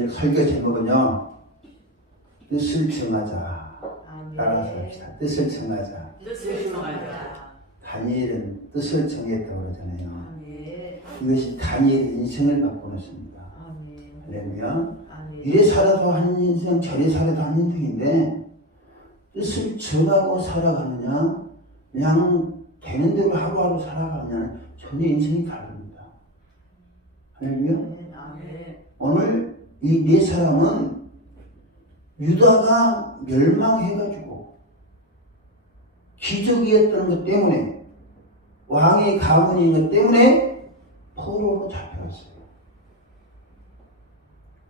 이제 설교 제목은요, 뜻을 정하자. 따라서 합시다. 뜻을 정하자. 뜻을 정하자. 다니엘은 뜻을 정했다고 그러잖아요. 이것이 다니엘의 인생을 바꿔놓습니다. 할렐루야. 이래 살아도 한 인생, 저래 살아도 한 인생인데, 뜻을 정하고 살아가느냐, 그냥 되는 대로 하루하루 살아가느냐, 전혀 인생이 다릅니다. 할렐루야. 오늘 이 네 사람은 유다가 멸망해가지고 기적이었던 것 때문에, 왕의 가문인 것 때문에 포로로 잡혀갔어요.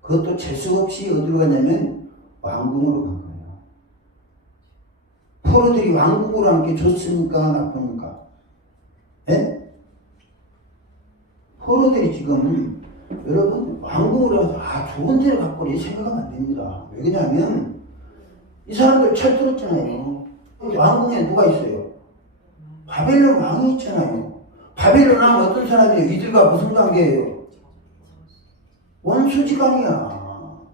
그것도 재수 없이 어디로 갔냐면 왕궁으로 간 거예요. 포로들이 왕궁으로 함께 좋습니까? 나쁩니까? 예? 포로들이 지금 여러분 왕궁으로 가서 좋은 데를 갖고 이 생각하면 안 됩니다. 왜 그러냐면 이 사람들 철들었잖아요. 왕궁에 누가 있어요? 바벨론 왕이 있잖아요. 바벨론 왕은 어떤 사람이에요? 이들과 무슨 관계예요? 원수지간이야.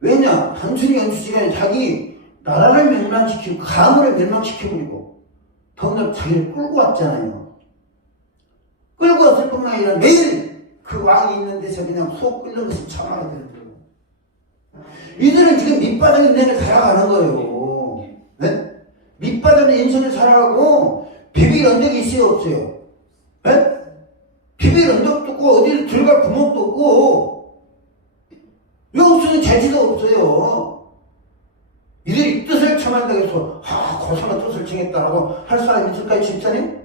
왜냐? 단순히 원수지간이 자기 나라를 멸망시키고 가문을 멸망시켜버리고 더군다나 자기를 끌고 왔잖아요. 끌고 왔을 뿐만 아니라 매일 그 왕이 있는 데서 그냥 속 끓는 것을 참아야 되는 거예요. 이들은 지금 밑바닥 인생을 살아가는 거예요. 네? 밑바닥 인생을 살아가고 비빌 언덕이 있어요, 없어요? 네? 비빌 언덕도 없고 어디를 들어갈 구멍도 없고 여기서는 재지도 없어요. 이들이 뜻을 청한다고 해서 고상한 뜻을 청했다라고 할 사람이 있을까요? 진짜네?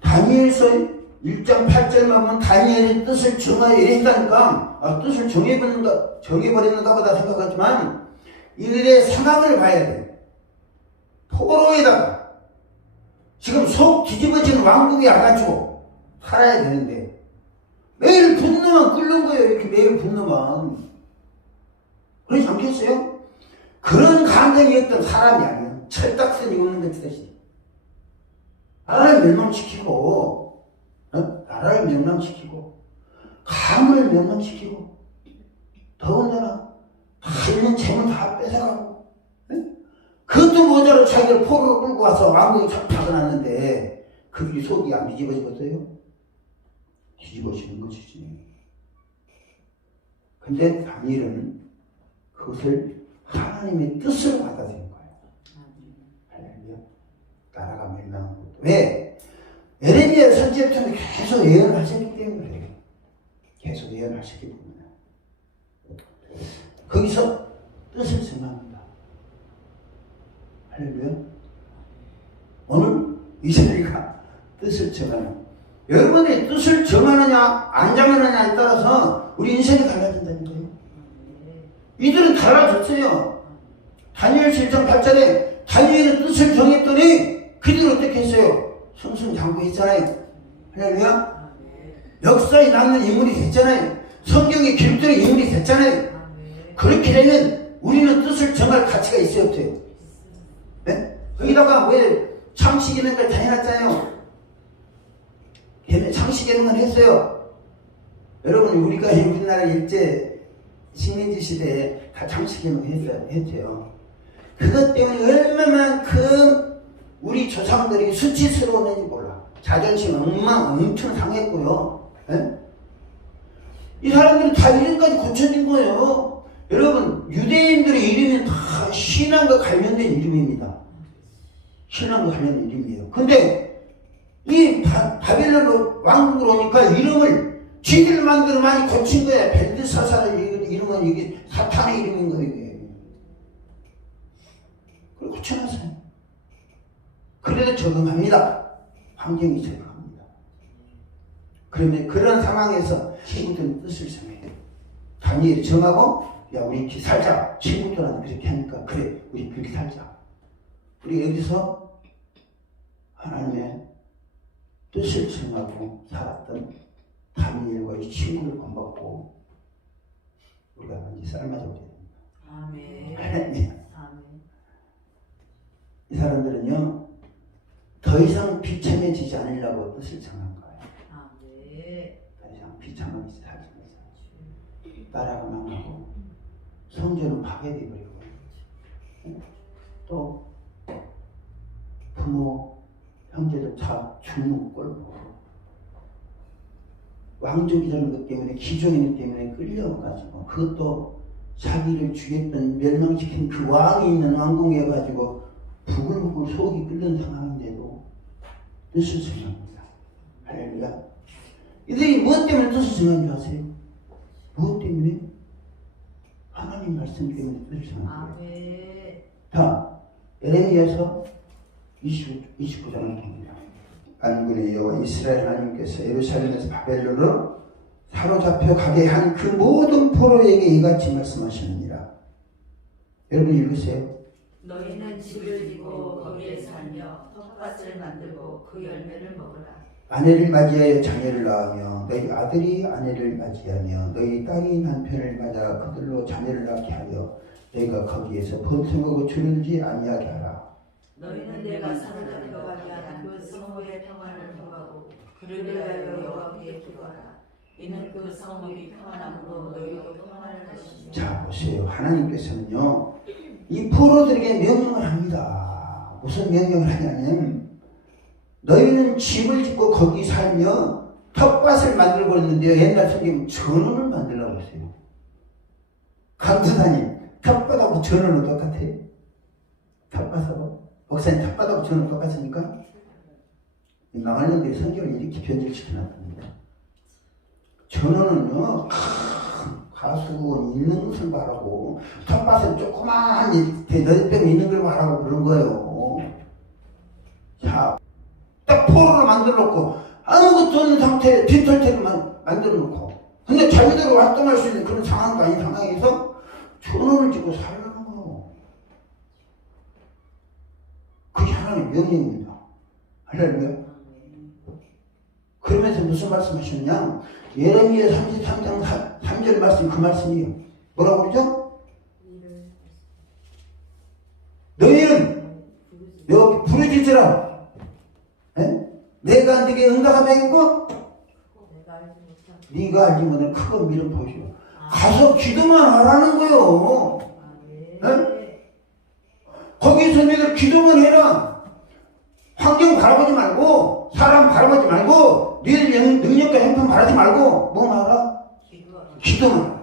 다니엘서 1장 8절만 보면 다니엘의 뜻을 정하여 이랬다니까 뜻을 정해버렸는가 보다 생각하지만 이들의 상황을 봐야 돼. 포로에다가 지금 속 뒤집어진 왕국에 와가지고 살아야 되는데 매일 분노만 끓는 거예요. 이렇게 매일 분노만. 그러지 않겠어요? 그런 감정이었던 사람이 아니에요. 철딱선이 오는 것이듯이 나라를 멸망시키고 나라를 멸망시키고 가문을 멸망시키고 더군다나 다 있는 재물 다 뺏어가고 그것도 모자로 자기를 포로로 끌고 와서 왕국에 착 박아놨는데 그들이 속이 안 뒤집어졌어요? 뒤집어지는 것이지. 근데 다니엘은 그것을 하나님의 뜻을 받아들인 거예요. 할렐루야. 나라가 멸망한 것도. 왜? 에레미야 선지자를 통해 계속 예언을 하셨기 때문에 그래요. 계속 예언을 하셨기 때문에. 거기서 뜻을 정합니다. 할렐루야. 오늘 이 자리가 뜻을 정하는, 여러분의 뜻을 정하느냐 안 정하느냐에 따라서 우리 인생이 달라진다는 거예요. 이들은 달라졌어요. 다니엘 7장 8절에 다니엘의 뜻을 정했더니 그들은 어떻게 했어요? 승승장구했잖아요. 할렐루야. 역사에 남는 인물이 됐잖아요. 성경에 기록되는 인물이 됐잖아요. 그렇게 되면 우리는 뜻을 정할 가치가 있어요, 없어요? 네? 거기다가 왜 창시기능을 다 해놨잖아요. 창시기능을 했어요. 여러분, 우리가 우리나라 일제 식민지 시대에 다 창시기능을 했죠. 그것 때문에 얼마만큼 우리 조상들이 수치스러웠는지 몰라. 자존심 엄청 상했고요. 네? 이 사람들이 다 이름까지 고쳐진 거예요. 여러분, 유대인들의 이름은 다 신앙과 관련된 이름입니다. 신앙과 관련된 이름이에요. 근데 이 바벨론 왕국으로 오니까 이름을 쥐들 만들어 많이 고친 거야. 벨드사사의 이름은 이게 사탄의 이름인 거예요. 이게. 그걸 고쳐놨어요. 그래도 적응합니다. 환경이 적응합니다. 그러면 그런 상황에서 친구들은 뜻을 정해요. 다니엘이 정하고, 야, 우리 이렇게 살자. 친구들한테 그렇게 하니까, 그래, 우리 그렇게 살자. 우리 여기서 하나님의 뜻을 정하고 살았던 다니엘과의 친구를 본받고 우리가 이제 삶아져야 됩니다. 아멘. 이 사람들은요, 더 이상 비참해지지 않으려고 뜻을 정한 거예요. 더 이상 비참하기 나라가 망하고 성전은 파괴돼 버리고 또 부모 형제들 다 죽는 꼴 왕족이라는 것 때문에 기종이기 때문에 끌려가지고 그것도 자기를 죽였던 멸망시킨 그 왕이 있는 왕궁에 가지고 부글부글 속이 끓는 상황인데도 뜻을 정합니다. 할렐루야. 이들이 무엇 때문에 뜻을 정한 줄 아세요? 무엇 때문에? 하나님 말씀 때문에 뜻을 정한 거예요. 자, 에레미야서 29장을 봅니다. 만군의 여호와 이스라엘 하나님께서 예루살렘에서 바벨론으로 사로잡혀 가게 한 그 모든 포로에게 이같이 말씀하시느니라. 여러분 읽으세요. 너희는 집을 지고 거기에 살며 텃밭을 만들고 그 열매를 먹으라. 아내를 맞이하여 자녀를 낳으며 너희 아들이 아내를 맞이하며 너희 딸이 남편을 맞아 그들로 자녀를 낳게 하여 너희가 거기에서 번성하고 주는지 아니하게 하라. 너희는 내가 사로잡혀 가게 한 그 성읍의 평안을 구하고 그를 위하여 여호와께 기도하라. 이는 그 성읍이 평안함으로 너희도 평안을 하시니. 자 보세요. 하나님께서는요 이 포로들에게 명령을 합니다. 무슨 명령을 하냐면 너희는 집을 짓고 거기 살며 텃밭을 만들고 있는데요. 옛날 성경 전원을 만들라고 했어요. 강수사님 텃밭하고 전원은 똑같아요? 텃밭하고? 목사님 텃밭하고 전원은 똑같습니까? 망할 놈들이 성경을 이렇게 변질시켜놨답니다. 전원은요 가수 있는 것을 말하고 텃밭은 조그마한 대너리병 있는 걸 말하고 그런 거예요. 자, 딱 포로를 만들어 놓고 아무것도 없는 상태에 빈털터리만 만들어 놓고 근데 자기대로 활동할 수 있는 그런 상황도 아닌 상황에서 전원을 짓고 살라는 거예요. 그게 하나님의 명령입니다. 할렐루야. 그러면서 무슨 말씀 하셨냐? 예레미야 33장 3절 말씀 그 말씀이에요. 뭐라고 그러죠? 너희는 여기 부르짖으라. 내가 네게 응답하겠고 네가 알지 못하는 큰 미련 보시오. 가서 기도만 하라는 거예요. 거기서 너희들 기도만 해라. 환경 바라보지 말고 사람 바라보지 말고 너희들 능력과 형편 바라지 말고 뭐 하라? 기도만 하라.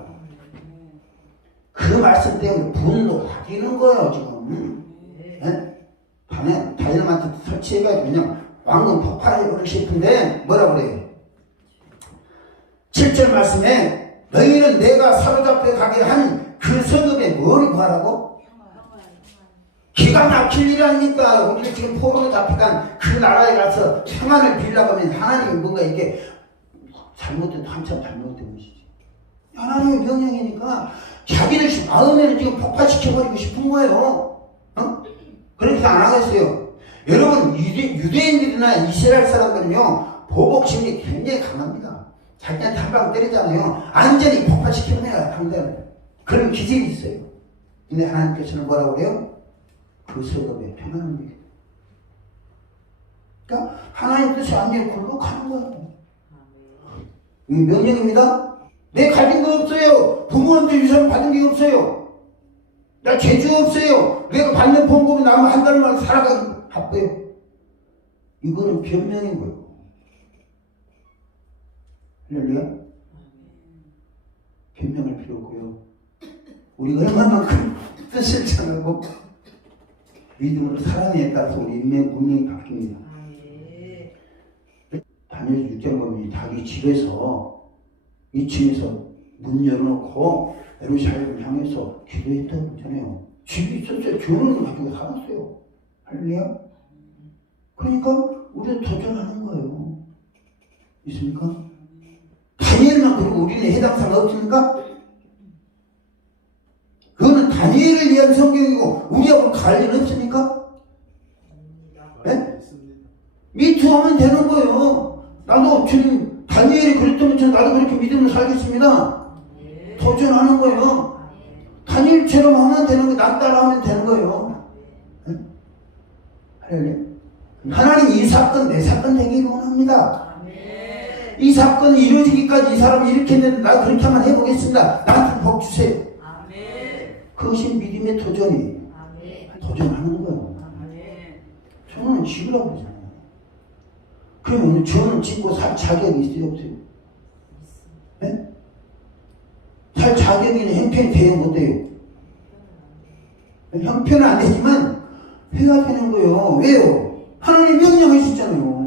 그 말씀 때문에 분노가 뛰는 거예요 지금. 다이너마이트 설치해가지고 그냥 왕궁 폭발해버리고 싶은데 뭐라 그래요? 7절 말씀에 너희는 내가 사로잡혀 가게 한 그 성읍에 뭘 구하라고? 기가 막힐 일 아닙니까? 우리가 지금 포로로 잡혀간 그 나라에 가서 평안을 빌려고 하면 하나님이 뭔가 이게 잘못된 한참 잘못된 것이지. 하나님의 명령이니까 자기들 마음에는 지금 폭발시켜버리고 싶은 거예요. 그렇게 안 하겠어요. 여러분 유대인들이나 이스라엘 사람들은요 보복심이 굉장히 강합니다. 자기한테 한 방 때리잖아요. 완전히 폭발시켜버려야 한다는 그런 기질이 있어요. 근데 하나님께서는 뭐라고 그래요? 그 성읍에 평안을 먹여. 그러니까 하나님 뜻이 완전히 굴복하는 거예요. 이 명령입니다. 내 가진 거 없어요. 부모한테 유산 받은 게 없어요. 나 재주 없어요. 내가 받는 봉급은 나면 한 달만 살아가기 바빠요. 이거는 변명인 거예요. 할렐루야. 변명할 필요 없고요. 우리가 얼마만큼 뜻을 정하고 믿음으로 살아내에 따라서 우리 운명이 바뀝니다. 다니엘 6장 보면 자기 집에서 2층에서 문 열어놓고 예루살렘을 향해서 기도했다고 그러잖아요. 집이 있었어요. 교훈을 가지고 살았어요. 할렐루야. 그러니까 우리는 도전하는 거예요. 있습니까? 다니엘만 그러고 우리는 해당 사항 없습니까? 그거는 다니엘을 위한 성경이고 우리하고 갈 일 없습니까? 네? 미투하면 되는 거예요. 나도 지금 다니엘이 그랬다면 나도 그렇게 믿음을 살겠습니다. 도전하는 거예요. 다니엘처럼 하면 되는 거예요. 나 따라하면 되는 거예요. 네? 할렐루야. 하나님 이 사건 내 사건 되기를 원합니다. 이 사건이 이루어지기까지 이 사람을 이렇게 했는데 나 그렇게 한번 해보겠습니다. 나한테 복 주세요. 아멘. 그것이 믿음의 도전이에요. 아멘. 도전하는 거예요. 아멘. 저는 지으라고 그러잖아요. 그러면 저는 짓고 살 자격이 있어요, 없어요? 네? 살 자격이 있는 형편이 돼요, 못 돼요? 형편은 안 되지만 회가 되는 거예요. 왜요? 하나님 명령하셨잖아요.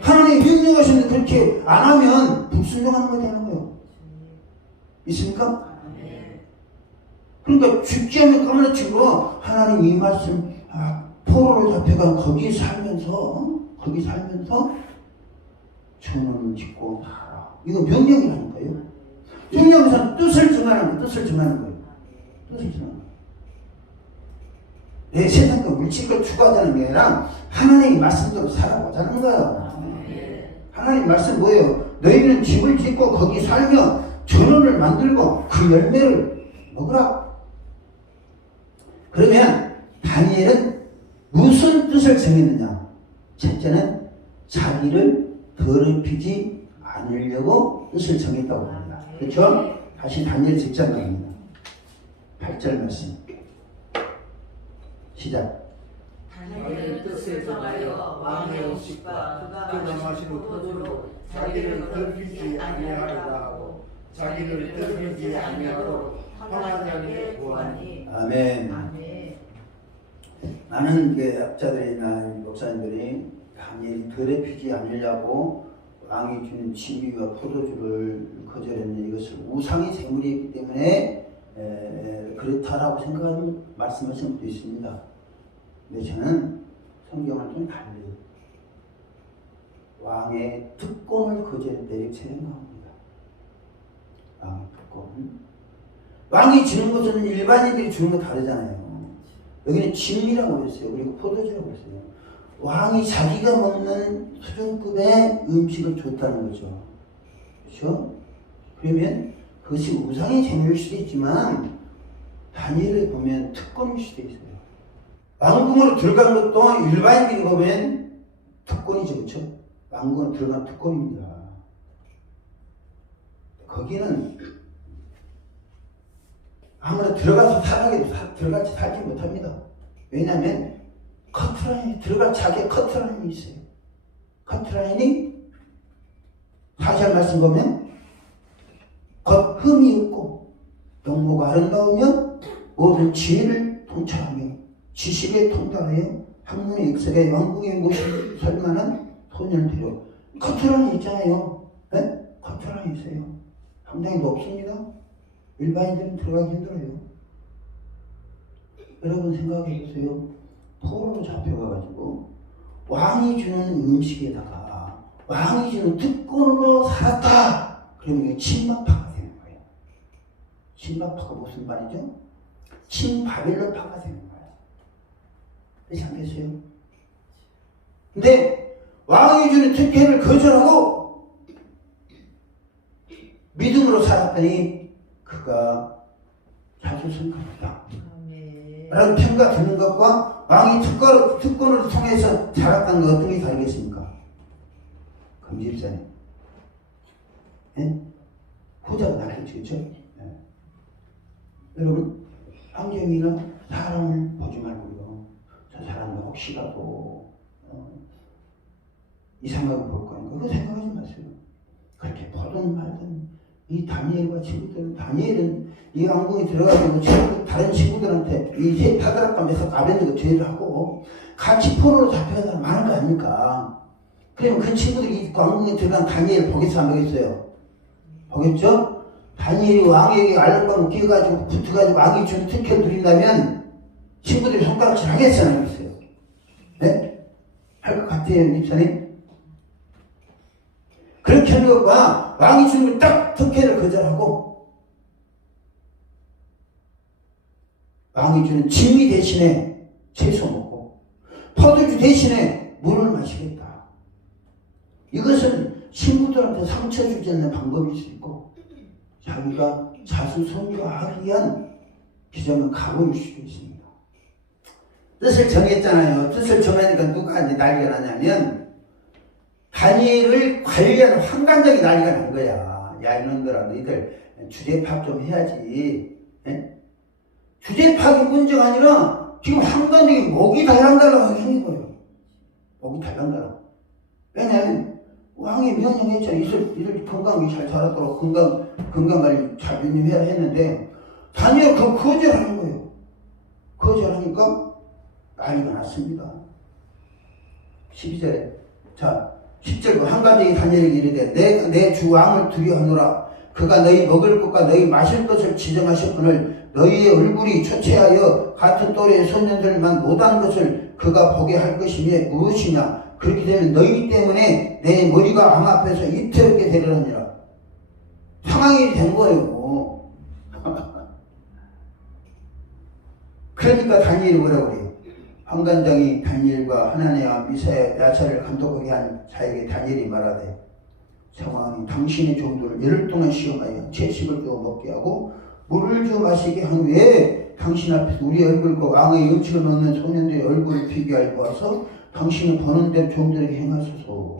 하나님 명령하셨는데 그렇게 안 하면 불순종하는 거 되는 거예요. 있습니까? 그러니까 죽지 않으면 까무러치고 하나님 이 말씀 포로로 잡혀간 거기 살면서 전원을 짓고 살아. 이거 명령이라는 거예요. 명령에서 뜻을 정하는 거예요. 뜻을 정하는 거예요. 내 세상과 물질을 추구하자는 게 아니라 하나님의 말씀대로 살아보자는 거예요. 하나님 말씀 뭐예요? 너희는 집을 짓고 거기 살며 전원을 만들고 그 열매를 먹으라. 그러면 다니엘은 무슨 뜻을 정했느냐? 첫째는 자기를 더럽히지 않으려고 뜻을 정했다고 합니다. 그렇죠? 다시 다니엘 10장 나옵니다. 8절 말씀 시작. 다니엘은 뜻을 정하여 왕의 음식과 그가 마시는 포도로 자기를 더럽히지 아니하리라 하고 자기를 더럽히지 아니하도록 하나님께 구하니. 아멘. 아멘. 많은 학자들이나 목사님들이 다니엘이 더럽히지 않으려고 왕이 주는 진미와 포도주를 거절했는데 이것을 우상의 제물이기 때문에 그렇다라고 생각하는 말씀하신 분도 있습니다. 근데 저는 성경을 좀 달리 왕의 특권을 거절했다 이렇게 생각합니다. 왕의 특권. 왕이 주는 것은 일반인들이 주는 거 다르잖아요. 여기는 진미라고 그랬어요. 그리고 포도주라고 그랬어요. 왕이 자기가 먹는 수준급의 음식을 줬다는 거죠. 그렇죠? 그러면 그것이 우상의 재물일 수도 있지만 다니엘을 보면 특권일 수도 있어요. 왕궁으로 들어간 것도 일반인들이 보면 특권이죠. 그렇죠? 왕궁으로 들어간 특권입니다. 거기는 아무나 들어가서 들어같이 살지 못합니다. 왜냐하면 커트라인이 들어갈 자기의 커트라인이 있어요. 커트라인이 사실 말씀 보면 겉 흠이 없고 영모가 아름다우며 모든 지혜를 통찰하며 지식에 통달하여 학문의 역설에 왕궁의 모습을 설만한 소년을 데려 커트라인이 있잖아요. 네? 커트라인이 있어요. 상당히 높습니다. 일반인들은 들어가기 힘들어요. 여러분 생각해 보세요. 포로로 잡혀가가지고 왕이 주는 음식에다가 왕이 주는 특권으로 살았다. 그러면 이게 친마파가 되는 거예요. 친마파가 무슨 말이죠? 친바벨론파가 되는 거예요. 그렇지 않겠어요? 근데 왕이 주는 특혜를 거절하고 믿음으로 살았더니 그가 자주성가했다. 라는 평가 듣는 것과 왕이 특권을 통해서 자랐다는 것 어떤 게 다르겠습니까? 금집자네. 네? 후자가 낫겠죠. 그렇죠? 네. 여러분 환경이나 사람을 보지 말고요. 저 사람은 혹시라도 이상하게 볼 거니까 그거 생각하지 마세요. 그렇게 보든 말든 이 다니엘과 친구들은 다니엘은 이 왕궁에 들어가서 다른 친구들한테 이 타드락감에서 아벤드가 제의를 하고 같이 포로로 잡혀간 사람 많은 거 아닙니까? 그러면 그 친구들이 이 왕궁에 들어간 다니엘 보겠어요? 안 보겠어요? 보겠죠? 다니엘이 왕에게 알력방을 끼어가지고 붙어가지고 왕이 준 특혜를 누린다면 친구들이 손가락질 하겠어요? 안 하겠어요? 네? 할 것 같아요, 집사님? 그렇게 하는 것과 왕이 주는 걸 딱 특혜를 거절하고 왕이 주는 진미 대신에 채소 먹고 포도주 대신에 물을 마시겠다. 이것은 친구들한테 상처 주지 않는 방법일 수 있고 자기가 자수성가하기 위한 비정한 각오일 수도 있습니다. 뜻을 정했잖아요. 뜻을 정하니까 누가 이제 난리가 나냐면 다니엘을 관리하는 환관적인 난리가 난 거야. 야, 이놈들아, 너희들 주제 파악 좀 해야지. 예? 주제 파악이 문제가 아니라 지금 환관적인 목이 달랑달랑 하는 거예요. 목이 달랑달랑. 왜냐면 왕이 명령했잖아. 이들 건강이 잘 자라도록 건강관리 잘 유념해야 했는데 다니엘 거절하는 거예요. 거절하니까 난리가 났습니다. 12절에 자 10절 한 가지 다니엘에게 이르되 내 주 왕을 두려워하노라. 그가 너희 먹을 것과 너희 마실 것을 지정하셨거늘 너희의 얼굴이 초췌하여 같은 또래의 소년들만 못한 것을 그가 보게 할 것이며 무엇이냐. 그렇게 되면 너희 때문에 내 머리가 왕 앞에서 이태롭게 되려니라. 상황이 된 거예요. 그러니까 다니엘이 뭐라고 그래요? 환관장이 다니엘과 하나니와 미사야 야차를 감독하게 한 자에게 다니엘이 말하되 상황이 당신의 종들을 열흘 동안 시험하여 채식을 주어 먹게 하고 물을 주어 마시게 한 후에 당신 앞에서 우리 얼굴과 왕의 음식을 먹는 소년들의 얼굴을 비교하여 보아서 당신은 보는 대로 종들에게 행하소서.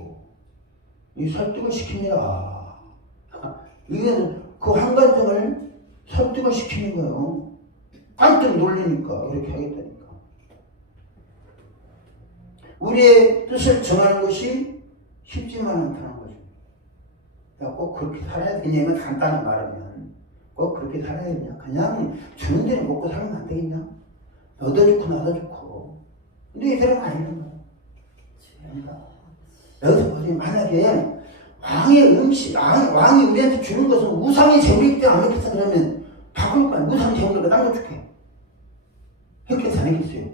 이 설득을 시킵니다. 이건 그 환관장을 설득을 시키는 거예요. 깜짝 놀라니까 그렇게 하겠다니까. 우리의 뜻을 정하는 것이 쉽지만 않다는 거죠. 야, 꼭 그렇게 살아야 되냐면 간단히 말하면 꼭 그렇게 살아야 되냐. 그냥 주는 대로 먹고 살면 안 되겠냐. 너도 좋고 나도 좋고. 근데 이들은 아니란 거야. 그러니까 여기서 보세요. 만약에 왕의 음식, 왕이 우리한테 주는 것은 우상의 재물이기 때문에 안 먹겠어. 그러면 바꿀 거야. 우상의 재물로 딴 거 줄게. 했겠어, 안 했겠어요?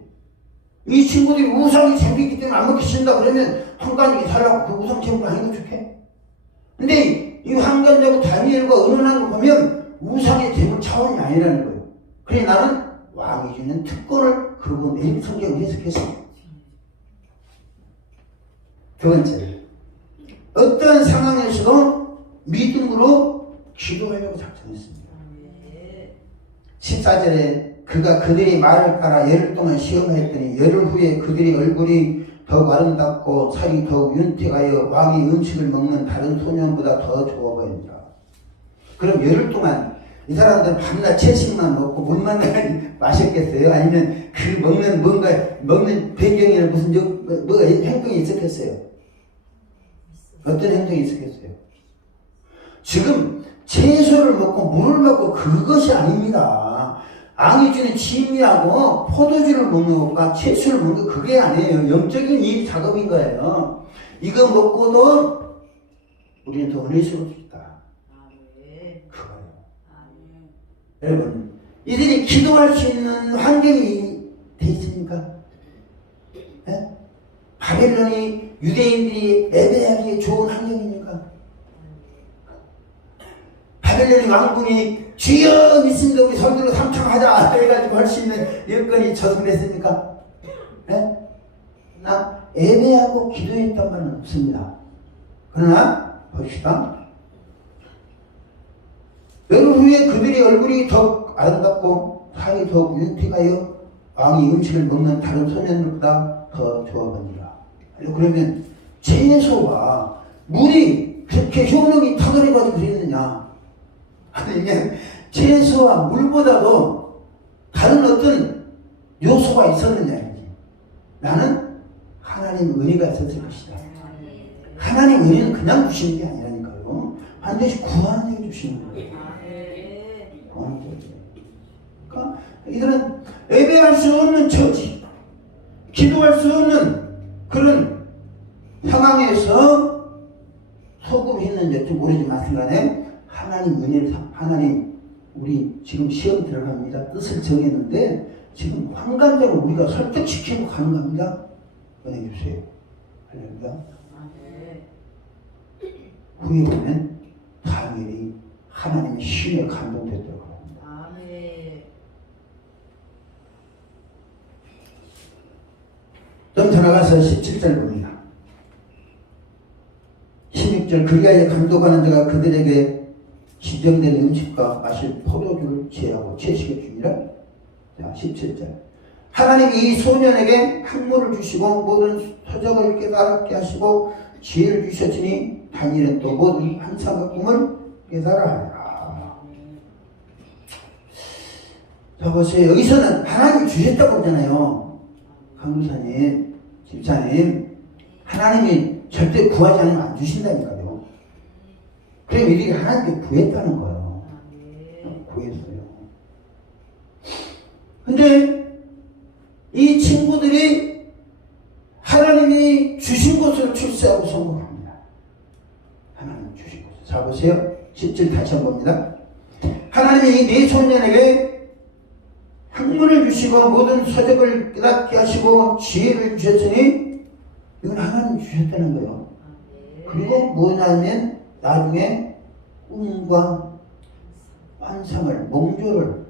이 친구들이 우상의 재물이기 때문에 안 먹겠습니다. 그러면 환관장이 살라고 그 우상 재물을 아닌 거 줄게. 근데 이 환관장하고 다니엘과 의논하는 거 보면 우상의 재물 차원이 아니라는 거예요. 그래 나는 왕이 주는 특권을 그러고 내일 성경을 해석했어요. 두 번째, 어떤 상황에서도 믿음으로 기도하려고 작정했습니다. 14절에 그가 그들의 말을 따라 열흘 동안 시험하였더니 열흘 후에 그들의 얼굴이 더욱 아름답고 살이 더욱 윤택하여 왕이 음식을 먹는 다른 소년보다 더 좋아 보입니다. 그럼 열흘 동안 이 사람들은 밤낮 채식만 먹고 물만 마셨겠어요? 아니면 그 먹는 배경에는 무슨 행동이 있었겠어요? 어떤 행동이 있었겠어요? 지금 채소를 먹고 물을 먹고 그것이 아닙니다. 왕이 주는 진미하고 포도주를 먹는 것과 채소를 먹는 것 그게 아니에요. 영적인 이 작업인 거예요. 이거 먹고도 우리는 더 은혜스러울 수 있다. 그거예요. 여러분, 이들이 기도할 수 있는 환경이 돼 있습니까? 네? 바벨론이 유대인들이 예배하기에 좋은 환경입니까? 바벨론의 왕궁이 주여 믿습니다. 우리 성도로 삼창하자 해가지고 할 수 있는 여건이 조성됐습니까? 네? 나 예배하고 기도했단 말은 없습니다. 그러나 봅시다. 열흘 후에 그들의 얼굴이 더욱 아름답고 살이 더욱 윤택하여 왕이 음식을 먹는 다른 소년들보다 더 좋아 보입니다. 그러면 채소와 물이 그렇게 효능이 탁월해가지고 그랬느냐? 아니면 채소와 물보다도 다른 어떤 요소가 있었느냐? 나는 하나님 은혜가 있었을 것이다. 하나님 은혜는 그냥 주시는 게 아니라니까요. 반드시 구원해 주시는 거예요. 그러니까 이들은 예배할 수 없는 처지, 기도할 수 없는 그런 상황에서 속으로 했는지 모르지만 순간에 하나님 은혜를 하나님 우리 지금 시험 들어갑니다. 뜻을 정했는데 지금 환관장을 우리가 설득시키고 가는 겁니다. 은혜 주세요. 할렐루야. 후에 보면 다니엘이 하나님의 신에 감동됐다고 합니다. 좀 더 나가서 17절 봅니다. 16절 그리하여 감독하는 자가 그들에게 지정된 음식과 마실 포도주를 제하고 채식해 주니라. 자 17절 하나님이 이 소년에게 학문을 주시고 모든 서적을 깨달게 하시고 지혜를 주셨으니 다니엘은 또 모든 환상과 꿈을 깨달아 하리라. 자 보세요. 여기서는 하나님이 주셨다고 그러잖아요. 강도사님, 집사님, 하나님이 절대 구하지 않으면 안 주신다니까요. 그럼 이들이 하나님께 구했다는 거예요. 구했어요. 근데 이 친구들이 하나님이 주신 곳을 출세하고 성공합니다. 하나님 주신 곳. 자 보세요. 10절 다시 한번 봅니다. 하나님이 네 소년에게 학문을 주시고 모든 서적을 깨닫게 하시고 지혜를 주셨으니 이건 하나님 주셨다는 거예요. 그리고 뭐냐면 나중에 꿈과 환상을 몽조를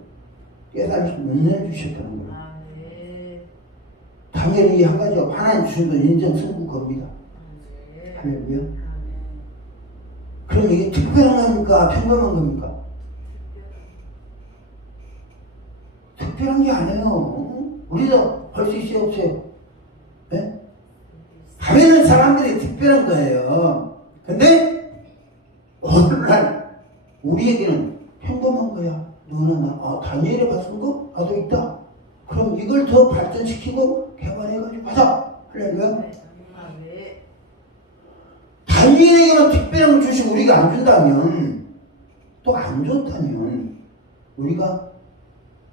깨달을 수 있는 능력을 주셨다는 거예요. 당연히 이 한 가지가 하나님 주신 건 인정 승부 겁니다. 할렐루야. 그럼 이게 특별한 겁니까? 평범한 겁니까? 특별한 게 아니에요. 우리도 할 수 있어요, 없어요? 네? 가면은 사람들이 특별한 거예요. 근데 오늘날 우리에게는 평범한 거야. 누구나 나, 다니엘이 봤은 거 나도 있다. 그럼 이걸 더 발전시키고 개발해가지고 하자. 할렐루야. 다니엘에게만 특별한 걸 주시고 우리가 안 준다면, 또 안 줬다면 우리가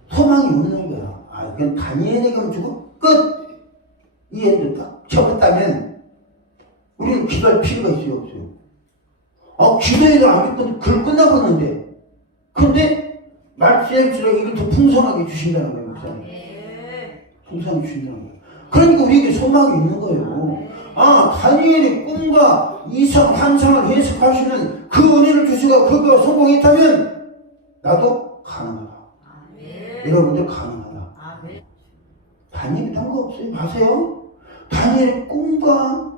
소망이 없는 거야. 그냥 다니엘에게만 주고 끝! 이 애들 딱 접었다면 우리는 기도할 필요가 있어요, 없어요? 기도해도 안 줬더니 글 끝나버렸는데, 근데 말씀일수록 이걸 더 풍성하게 주신다는 거예요, 목사님. 풍성하게 주신다는 거예요. 그러니까 우리에게 소망이 있는 거예요. 다니엘의 꿈과 이상 환상을 해석할 수 있는 그 은혜를 주시고 그거 성공했다면 나도 가능하다. 여러분들 가능하다. 다니엘이 딴 거 없어요. 아세요? 다니엘의 꿈과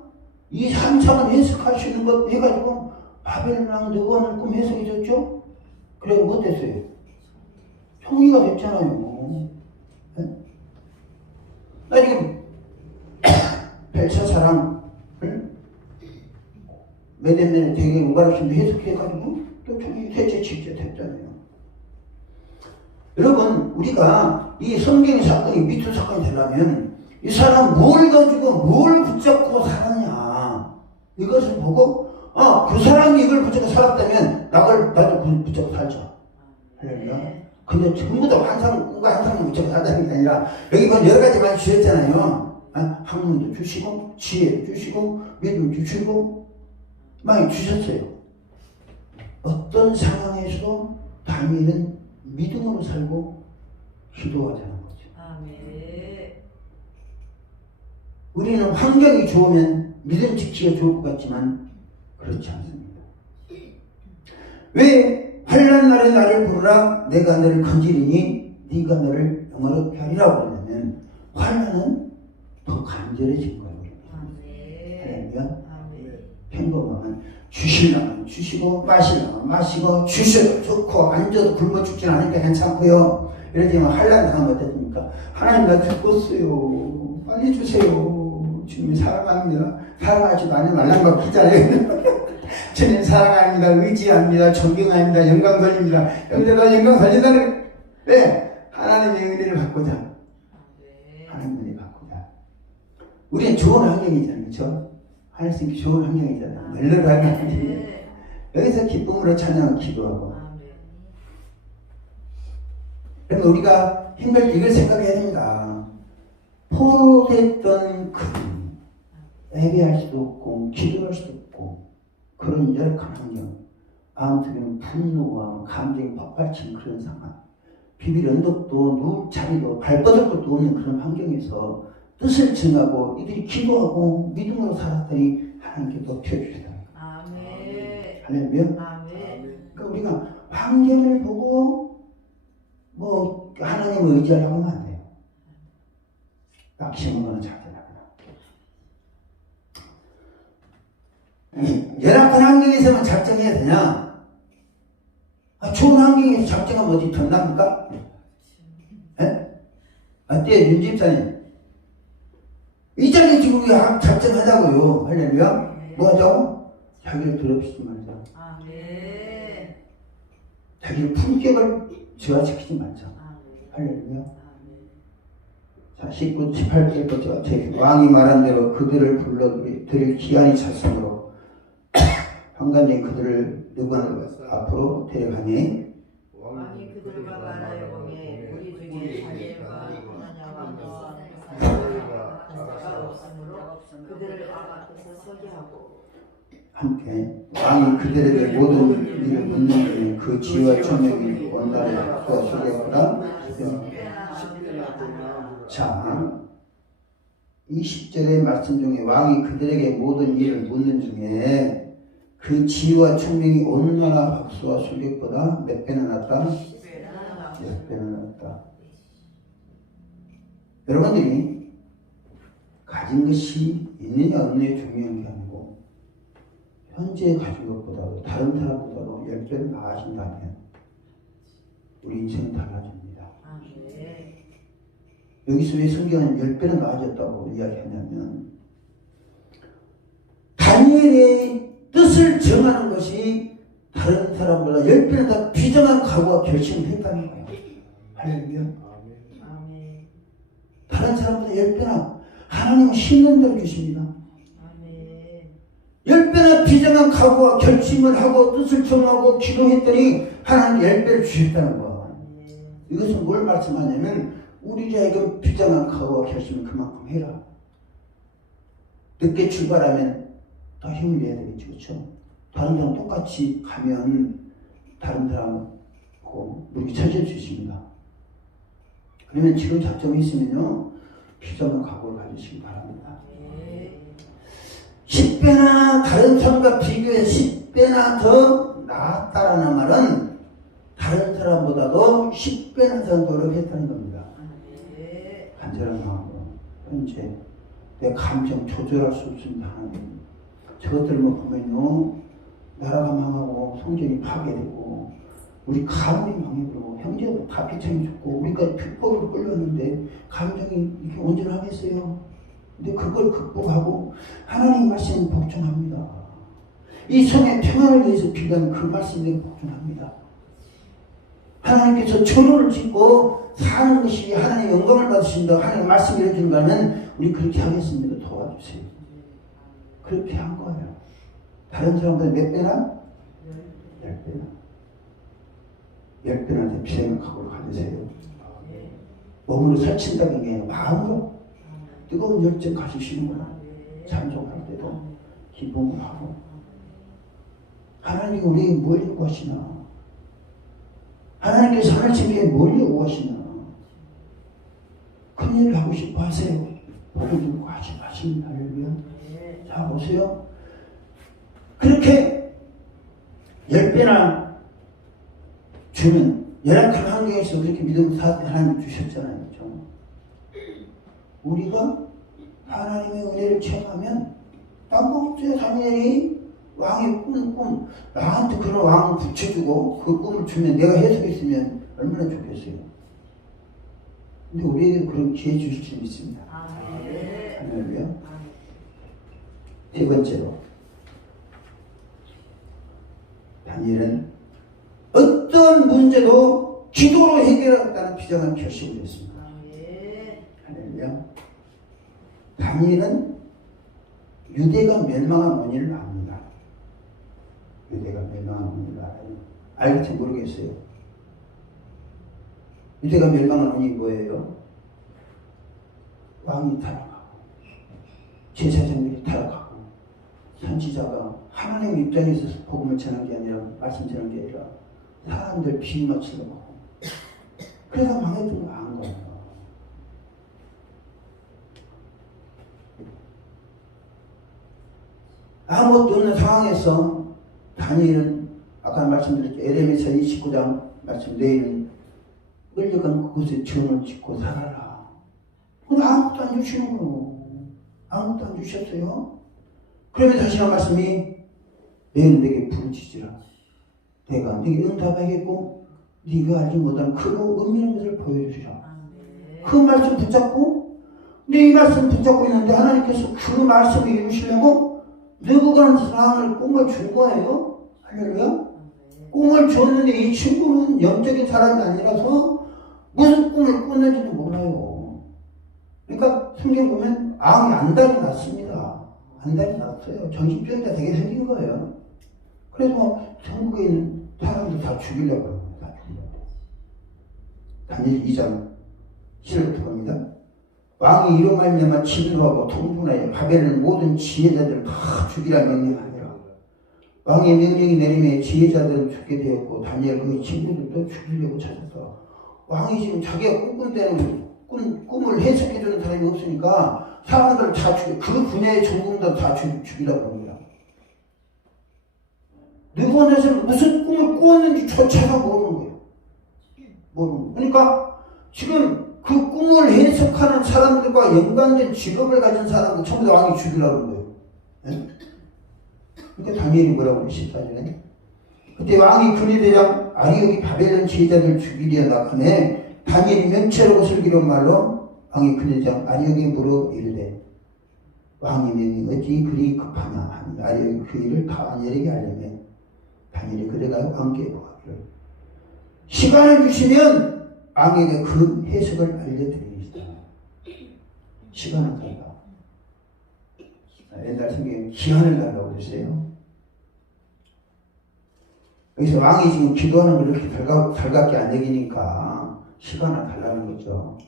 이 환상을 해석할 수 있는 것 해가지고 바벨론 왕 느고한을 꿈 해석해 줬죠? 그래서 뭐 됐어요? 총리가 됐잖아요. 네? 나 지금 벨사사랑 메데메네 되게 우바르신도 해석해가지고 또 총리 대체 직접 됐잖아요. 여러분, 우리가 이 성경의 사건이 미투 사건이 되려면 이 사람 뭘 가지고 뭘 붙잡고 살았냐 이것을 보고 그 사람이 이걸 붙잡고 살았다면 나도 붙잡고 살자. 할렐루야. 근데 전부 다 꿈과 환상을 붙잡고 살다는 게 아니라 여기 보면 여러 가지 많이 주셨잖아요. 학문도 주시고 지혜도 주시고 믿음 주시고 많이 주셨어요. 어떤 상황에서도 다니엘은 믿음으로 살고 기도하자는 거죠. 우리는 환경이 좋으면 믿음 지키기가 좋을 것 같지만 그렇지 않습니다. 왜 환난 날에 나를 부르라 내가 너를 건지리니 네가 너를 영화롭게 하리라고 그러냐면 환난은 더 간절해진 거예요. 할렐루야. 평범하면 주시려면 주시고 마시려면 마시고 주셔도 좋고 안 줘도 굶어 죽진 않으니까 괜찮고요. 이러지만 환난 당하면 어떻습니까? 하나님 나 죽었어요. 빨리 주세요. 주님 사랑합니다. 사랑하지도 않으면 말란 거 피잖아요. 주님 사랑합니다. 의지합니다. 존경합니다. 영광 돌립니다. 여기서 나 영광 돌린다는 왜? 하나님의 은혜를 받고자. 하나님의 은혜를 받고자. 우리는 좋은 환경이잖아요. 그렇죠? 하나님께 좋은 환경이잖아요. 널널한 환경이에요. 여기서 기쁨으로 찬양을 기도하고. 그러면 우리가 힘들 때 이걸 생각해야 됩니다. 포로됐던 그 예배할 수도 없고 기도할 수도 없고 그런 열악한 환경, 마음속에는 분노와 감정이 폭발치는 그런 상황, 비빌 언덕도 누울 자리도 발뻗을 것도 없는 그런 환경에서 뜻을 정하고 이들이 기도하고 믿음으로 살았더니 하나님께 높여주시다. 할렐루야. 그러니까 우리가 환경을 보고 하나님을 의지하려고 하면 안 돼요. 낙심하거나 자결하거나. 열악한 환경에서만 작정해야 되냐? 좋은 환경에서 작정하면 어디 덧납니까? 어때요, 윤집사님? 이 자리에 지금 우리가 작정하자고요. 할렐루야. 뭐 하자고? 자기를 더럽히지 말자. 아멘. 자기의 품격을 저하시키지 말자. 아멘. 할렐루야. 아멘. 자, 19, 18절부터 왕이 말한 대로 그들을 불러들일 기한이 찼으므로 환관장이 그들을 누구나 앞으로 데려가니 왕이 그들과 말하여보니 우리 중에 다니엘과 하나냐와 너와 사가 없으므로 그들을 왕 앞에서 서게 하고 함께 왕이 그들에게 모든 일을 묻는 중에 그 지혜와 총명이 원단을 소개하라. 자, 20절의 말씀 중에 왕이 그들에게 모든 일을 묻는 중에 그 지혜와 총명이 온 나라 박수와 술객보다 몇 배나 낫다? 10배나 낫다. 여러분들이 가진 것이 있느냐 없느냐 중요한 게 아니고 현재 가진 것보다도 다른 사람보다도 10배를 나아진다면 우리 인생은 달라집니다. 여기서 왜 성경은 10배나 나아졌다고 이야기하냐면 다니엘의 뜻을 정하는 것이 다른 사람보다 10배나 더 비정한 각오와 결심을 했다는 거예요. 할렐루야. 다른 사람보다 10배나 하나님은 힘든 대로 주십니다. 10배나 비정한 각오와 결심을 하고 뜻을 정하고 기도했더니 하나님 10배를 주셨다는 거예요. 이것은 뭘 말씀하냐면 우리에게 비정한 각오와 결심을 그만큼 해라. 늦게 출발하면 더 힘을 내야 되겠죠. 그렇죠? 다른 사람 똑같이 가면 다른 사람하고 우리 처질 수 있습니다. 그러면 지금 작정이 있으면요 비정한 각오를 가지시기 바랍니다. 10배나 다른 사람과 비교해 10배나 더 나았다라는 말은 다른 사람보다도 10배나 더 노력했다는 겁니다. 간절한 마음으로 현재 내 감정 조절할 수 없습니다. 하나님. 저것들만 보면요 나라가 망하고 성전이 파괴되고 우리 가문이 망해버리고 형제들 다 비참히 죽고 우리가 핍박으로 끌렸는데 감정이 이렇게 온전하겠어요? 근데 그걸 극복하고 하나님 말씀을 복종합니다. 이 성의 평안을 위해서 필요한 그 말씀에 복종합니다. 하나님께서 천호를 짓고 사는 것이 하나님의 영광을 받으신다. 하나님의 말씀을 이루어준다면 우리 그렇게 하겠습니다. 도와주세요. 그렇게 한 거예요. 다른 사람보다 몇 배나? 10배나. 10배나 더 비행을 각오를 가지세요. 몸으로 설친다는 게 아니라 마음으로 뜨거운 열정 가지시는구나. 찬송할 때도 기쁨을 하고 하나님이 우리에게 뭘 요구하시나? 하나님께서 하나님께 뭘 요구하시나? 큰일을 하고 싶어 하세요. 복을 들고 하지 마십니다. 할렐루야. 자 보세요. 그렇게 10배나 주는 열악한 환경에서 이렇게 믿음을 하나님 주셨잖아요. 그렇죠? 우리가 하나님의 은혜를 체험하면 딴거 없어요. 다니엘이 왕의 꾸는 꿈 나한테 그런 왕을 붙여주고 그 꿈을 주면 내가 해석했으면 얼마나 좋겠어요. 근데 우리에게 그런 기회 주실 수 있습니다. 할렐루야. 세 번째로 다니엘은 어떤 문제도 기도로 해결하겠다는 비장한 결심을 했습니다. 할렐루야. 다니엘은 유대가 멸망한 원인을 압니다. 유대가 멸망한 원인을 알아요. 알겠지 모르겠어요. 유대가 멸망한 원인이 뭐예요? 왕이 타락하고 제사장들이 타락하고 선지자가 하나님의 입장에서 복음을 전한 게 아니라 말씀 전한 게 아니라 사람들 비맞추려고 하고 그래서 망했던 거 안 거예요. 아무것도 없는 상황에서 다니엘은 아까 말씀드렸죠. 에레미야 29장 말씀 내에는 끌려간 그곳에 전을 짓고 살아라. 근데 아무것도 안 주시는 거예요. 아무것도 안 주셨어요. 그러면 다시 한 말씀이 너희는 내게 부르짖으라. 내가 네게 응답하겠고 네가 알지 못한 크고 은밀한 것을 보여주리라. 그 말씀 붙잡고 내 이 말씀 붙잡고 있는데 하나님께서 그 말씀을 이루시려고 느부갓네살을 꿈을 준 거예요. 할렐루야. 꿈을 줬는데 이 친구는 영적인 사람이 아니라서 무슨 꿈을 꿨는지도 몰라요. 그러니까 성경 보면 왕이 안달이 났습니다. 안달이 났어요. 정신병자 되게 생긴 거예요. 그래서 전국에 있는 사람들 다 죽이려고 합니다. 다 죽이려고. 다니엘 2장 7절부터 봅니다. 왕이 이로 말미암아 진노하고 통분하여 바벨론 모든 지혜자들을 다 죽이라 명령하니라. 왕의 명령이 내림에 지혜자들은 죽게 되었고 다니엘 그 친구들도 죽이려고 찾았다. 왕이 지금 자기가 꿈꾼 때는 꿈을 해석해주는 사람이 없으니까 사람들을 다 죽여, 그 분야의 전공자들 다 죽이라고 합니다. 느부갓네살은 무슨 꿈을 꾸었는지 조차가 모르는 거예요. 모르는 거예요. 그러니까 지금 그 꿈을 해석하는 사람들과 연관된 직업을 가진 사람들 전부 다 왕이 죽이라고 거예요. 네? 그러니까 다니엘이 뭐라고 그래 14절에 그때 왕이 근위대장 아리옥이 바벨론 지혜자들을 죽이려 나가네 다니엘이 명체로 슬기로운 말로 왕이 근위대장 아리옥이 물어 이르되 왕의 명이 어찌 그리 급하냐 하니 아리옥이 그 일을 다니엘에게 알려면 다니엘이 그래가 왕께 보기를 시간을 주시면 왕에게 그 해석을 알려드리겠다. 시간을 달라. 옛날 성경에 기한을 달라고 그랬어요. 여기서 왕이 지금 기도하는 걸 이렇게 달갑게 안 여기니까 시간을 달라는 거죠.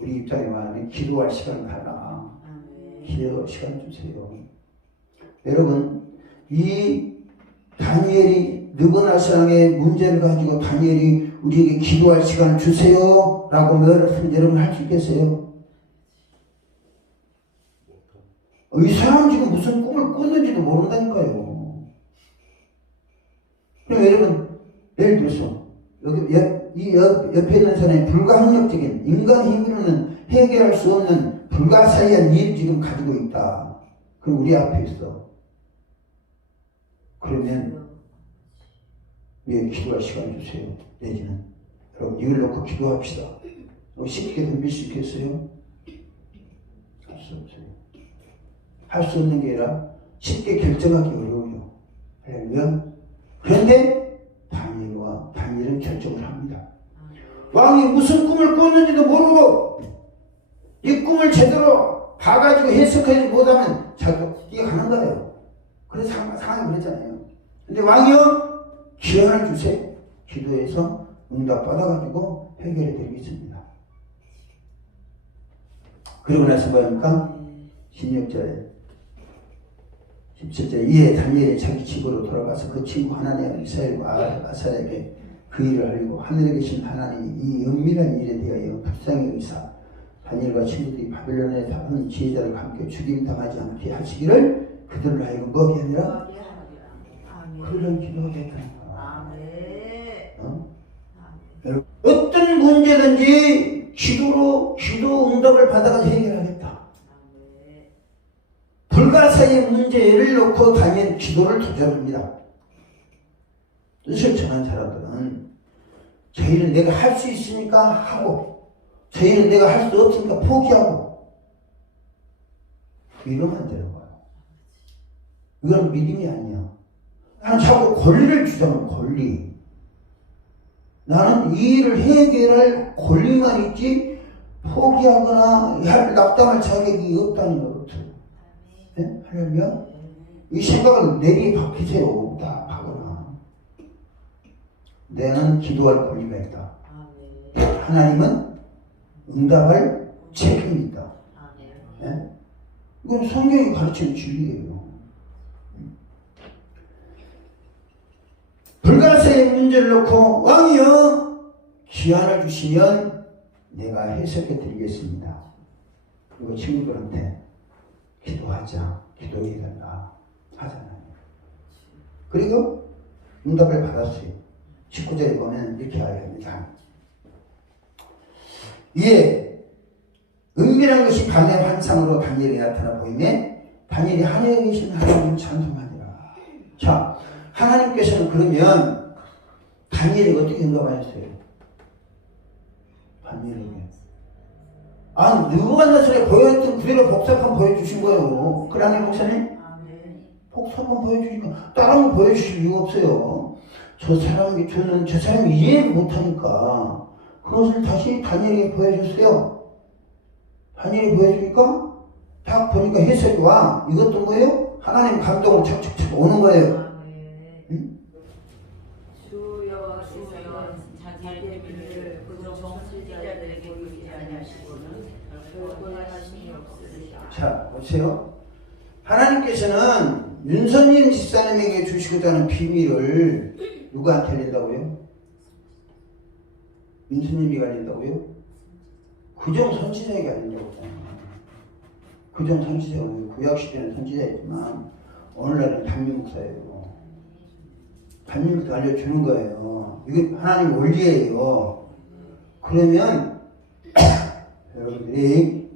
우리 입장에 말하면 기도할 시간을 달라. 기도 시간 주세요. 여러분, 이 다니엘이 느부갓네살의 문제를 가지고 다니엘이 우리에게 기도할 시간을 주세요 라고 말했으면 여러분 할 수 있겠어요? 이 사람 지금 무슨 꿈을 꿨는지도 모른다니까요. 그럼 여러분 예를 들어서 여기 옆에 있는 사람이 불가항력적인 인간 힘으로는 해결할 수 없는 불가사의한 일을 지금 가지고 있다. 그럼 우리 앞에 있어. 그러면 왜 기도할 시간을 주세요? 내지는 여러분 이걸 놓고 기도합시다. 쉽게 덤빌 수 있겠어요? 할 수 없어요. 할 수 없는 게 아니라 쉽게 결정하기 어려워요. 할렐루야. 그런데 다니엘은 결정을 합니다. 왕이 무슨 꿈을 꿨는지도 모르고 이 꿈을 제대로 봐가지고 해석하지 못하면 자기가 뛰어가는 거예요. 그래서 상황이 그랬잖아요. 근데 왕이요 기한을 주세요. 기도해서 응답 받아가지고 해결해 드리겠습니다. 그러고 나서 뭐합니까? 16절에 17절에 이에 다니엘이 자기 집으로 돌아가서 그 친구 하나님과 미사엘과 아사에게 그 일을 알리고 하늘에 계신 하나님이 이 은밀한 일에 대하여 불쌍히 의사 다니엘과 친구들이 바벨론에 다른 지혜자들과 함께 죽임당하지 않게 하시기를 그들로 하여금 먹이 아니라 그런 기도하게 했다. 어떤 문제든지 기도 응답을 받아서 해결하겠다. 불가사의 문제를 놓고 다니엘 기도를 도전합니다. 뜻을 정한 사람들은 저 일은 내가 할 수 있으니까 하고 저 일은 내가 할 수 없으니까 포기하고 이러면 안 되는 거예요. 이건 믿음이 아니야. 나는 자꾸 권리를 주장해. 권리. 나는 이 일을 해결할 권리만 있지 포기하거나 낙담할 자격이 없다는 거죠. 네? 할렐루야. 이 생각을 내리 바뀌세요. 딱 하거나. 내는 기도할 권리가 있다. 하나님은 응답할 책임이 있다. 네? 이건 성경이 가르치는 진리예요. 불가사의 문제를 놓고 왕이여 기한을 주시면 내가 해석해 드리겠습니다. 그리고 친구들한테 기도하자. 기도해야 된다. 하잖아요. 그리고 응답을 받았어요. 19절에 보면 이렇게 알려합니다. 이에 은밀한 것이 밤의 환상으로 다니엘이 나타나 보이매 다니엘이 하늘에 계신 하나님을 찬송하니라. 자, 하나님께서는 그러면 다니엘이 어떻게 응답하셨어요? 다니엘에게. 느부갓네살에 보여줬던 그대로 복사판 보여주신 거예요. 그러네 목사님? 복사만 보여주니까 다른 거 보여주실 이유가 없어요. 저는 저 사람이 이해를 못하니까 그것을 다시 다니엘에게 보여줬어요. 다니엘이 보여주니까 딱 보니까 해석이 와. 이것도 뭐예요? 하나님 감동으로 착착착 오는 거예요. 응? 주여 자기의 비밀을 그저 정수자들에게 보이지 아니하시고는 결코 하심이 없으시다. 자, 보세요. 하나님께서는 윤선님 집사님에게 주시고자 하는 비밀을 누구한테 낸다고요? 윤선님이 가진다고요? 구정 선지자에게 가진다고 하잖아요. 구정 선지자가 구약시대는 선지자였지만 오늘날은 담임 목사예요. 담임 목사 알려주는 거예요. 이게 하나님 원리예요. 그러면 여러분들이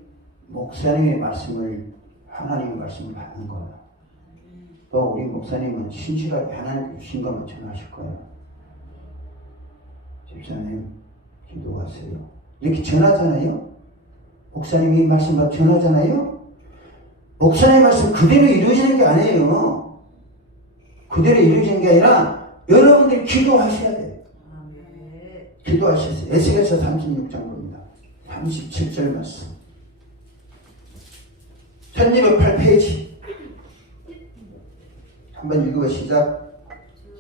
목사님의 말씀을 하나님의 말씀을 받는 거예요. 또 우리 목사님은 신실하게 하나님께 주신 것만 전하실 거예요. 집사님 기도하세요. 이렇게 전하잖아요. 목사님이 말씀 받고 전하잖아요. 목사님의 말씀 그대로 이루어지는 게 아니에요. 그대로 이루어지는 게 아니라 여러분들이 기도하셔야 돼요. 기도하셨어요. 에스겔서 36장 봅니다. 37절 말씀. 1208페이지. 한번 읽어봐 시작.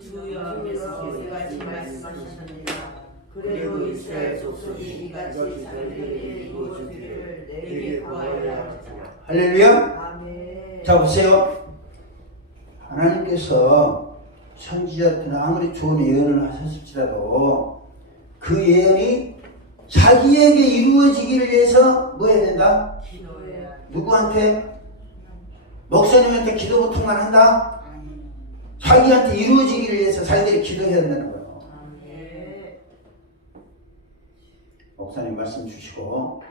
주여께서 이같이 말씀하셨느니라. 그래도 이스라엘 족속이 이같이 자기들에게 이루어주기를 내게 구하여야 하리라. 할렐루야. 아멘. 자 보세요. 하나님께서 선지자한테는 아무리 좋은 예언을 하셨을지라도 그 예언이 자기에게 이루어지기를 위해서 뭐 해야 된다? 기도해야. 누구한테? 목사님한테 기도 보통만 한다? 자기한테 이루어지기를 위해서 자기들이 기도해야 된다는 거예요. 아멘. 목사님 말씀 주시고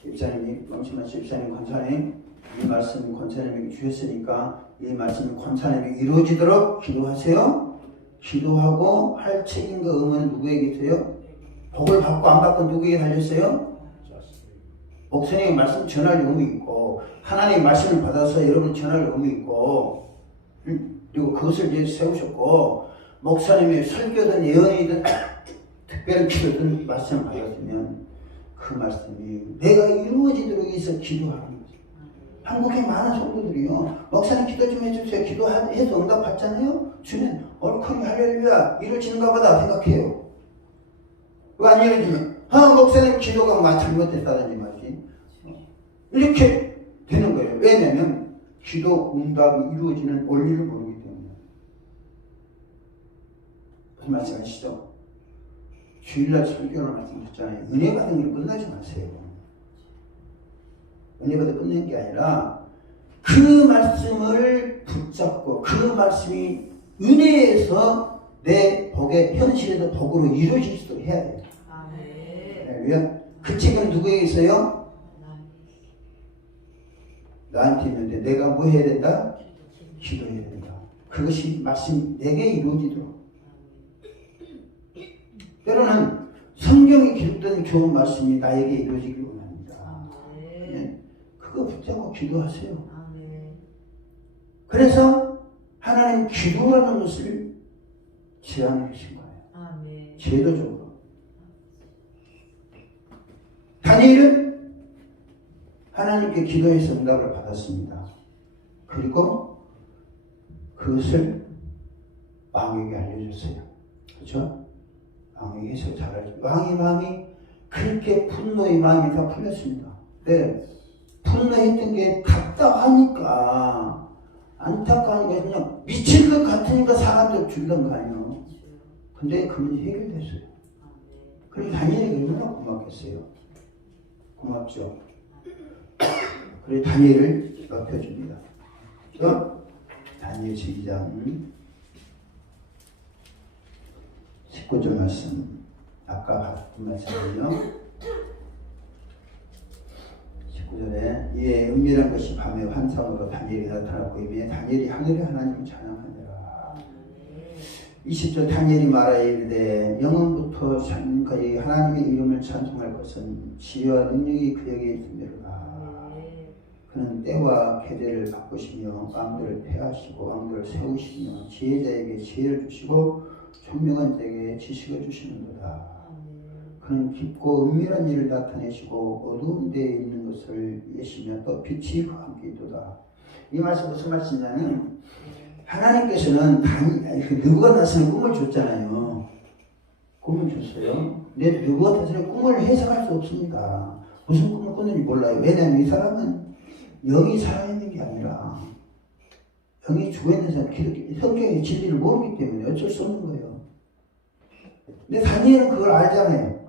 집사님이 명심한 집사님 권사님 이 말씀 권사님에게 주셨으니까 이 말씀이 권사님에게 이루어지도록 기도하세요. 기도하고 할 책임과 의무는 누구에게 있어요? 복을 받고 안 받고 누구에게 달렸어요? 목사님의 말씀 전할 의무 있고 하나님의 말씀을 받아서 여러분 전할 의무 있고 그리고 그것을 이제 세우셨고 목사님의 설교든 예언이든 특별한 기도든 말씀을 받았으면 그 말씀이 내가 이루어지도록 해서 기도하는 거죠. 한국에 많은 성도들이요. 목사님 기도 좀 해주세요. 기도해서 응답 받잖아요. 주면 얼큰이 할렐루야 이루어지는가 보다 생각해요. 그거 안 이루어지면 목사님 기도가 막 잘못됐다든지 말이지. 이렇게 되는 거예요. 왜냐면 기도 응답이 이루어지는 원리를 모르기 때문에. 무슨 말씀 아시죠? 주일날 설교를 말씀하셨잖아요. 은혜 받은 길 끝나지 마세요. 은혜 받아 끝낸 게 아니라 그 말씀을 붙잡고 그 말씀이 은혜에서 내 복의 현실에서 복으로 이루어질 수 있도록 해야 돼요. 아멘. 그 책은 누구에게 있어요? 나한테 있는데 내가 뭐 해야 된다? 기도해야 된다. 그것이 말씀 내게 이루어지도록. 때로는 성경에 기록된 좋은 말씀이 나에게 이루어지길 원합니다. 그거 붙잡고 기도하세요. 그래서 하나님 기도라는 것을 제안해 주신 거예요. 제도적으로. 다니엘은 하나님께 기도해서 응답을 받았습니다. 그리고 그것을 왕에게 알려줬어요. 그렇죠? 왕에게 해서 잘 알죠. 왕의 마음이 그렇게 분노의 마음이 다 풀렸습니다. 네. 분노했던 게 답답하니까 안타까운 게 그냥 미칠 것 같으니까 사람들 죽이던 거 아니에요. 근데 그 문제 해결됐어요. 그럼 다니엘이 얼마나 고맙겠어요. 고맙죠. 그래서 다니엘을 높여줍니다. 다니엘 12장 19절 말씀 아까 봤던 말씀이요. 19절에 이에 은밀한 것이 밤의 환상으로 다니엘이 나타났고 이에 다니엘이 하늘의 하나님을 찬양하더라. 20절 다니엘이 말하여 이르되 영원부터 산까지 하나님의 이름을 찬송할 것은 지혜와 능력이 그에게 있음이로라. 그는 때와 계절을 바꾸시며 왕들을 폐하시고 왕들을 세우시며 지혜자에게 지혜를 주시고 총명한 자에게 지식을 주시는도다. 그는 깊고 은밀한 일을 나타내시고 어두운 데에 있는 것을 예시며 또 빛이 그와 함께 있도다. 이 말씀 무슨 말씀이냐면 하나님께서는 느부갓네살의 꿈을 줬잖아요. 꿈을 줬어요. 근데 느부갓네살의 꿈을 해석할 수 없습니다. 무슨 꿈을 꿨는지 몰라요. 왜냐하면 이 사람은 영이 살아있는 게 아니라 영이 죽어있는 사람, 성경의 진리를 모르기 때문에 어쩔 수 없는 거예요. 근데 다니엘은 그걸 알잖아요.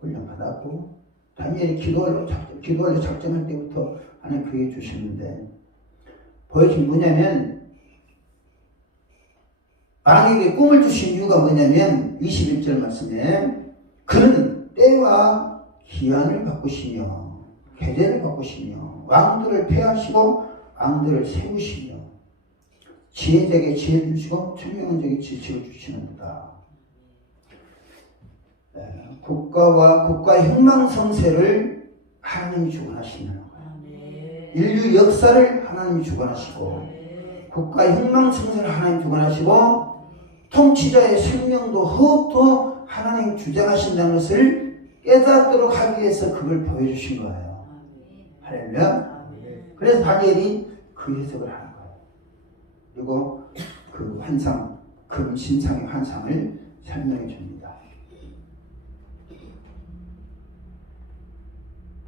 훈련받았고 다니엘이 기도하려 작정할 때부터 하나님 그게 주셨는데 보여준 뭐냐면 왕에게 꿈을 주신 이유가 뭐냐면 21절 말씀에 그는 때와 기한을 바꾸시며 계절을 바꾸시며 왕들을 폐하시고 왕들을 세우시며 지혜자에게 지혜를 주시고 총명한 자에게 지식을 주시는도다. 국가의 흥망성쇠를 하나님이 주관하시는 거예요. 인류 역사를 하나님이 주관하시고 국가의 흥망성쇠를 하나님이 주관하시고 통치자의 생명도 허업도 하나님이 주장하신다는 것을 깨닫도록 하기 위해서 그걸 보여주신 거예요. 할렐루야. 그래서 다니엘이 그 해석을 하는 거예요. 그리고 그 환상, 금신상의 환상을 설명해 줍니다.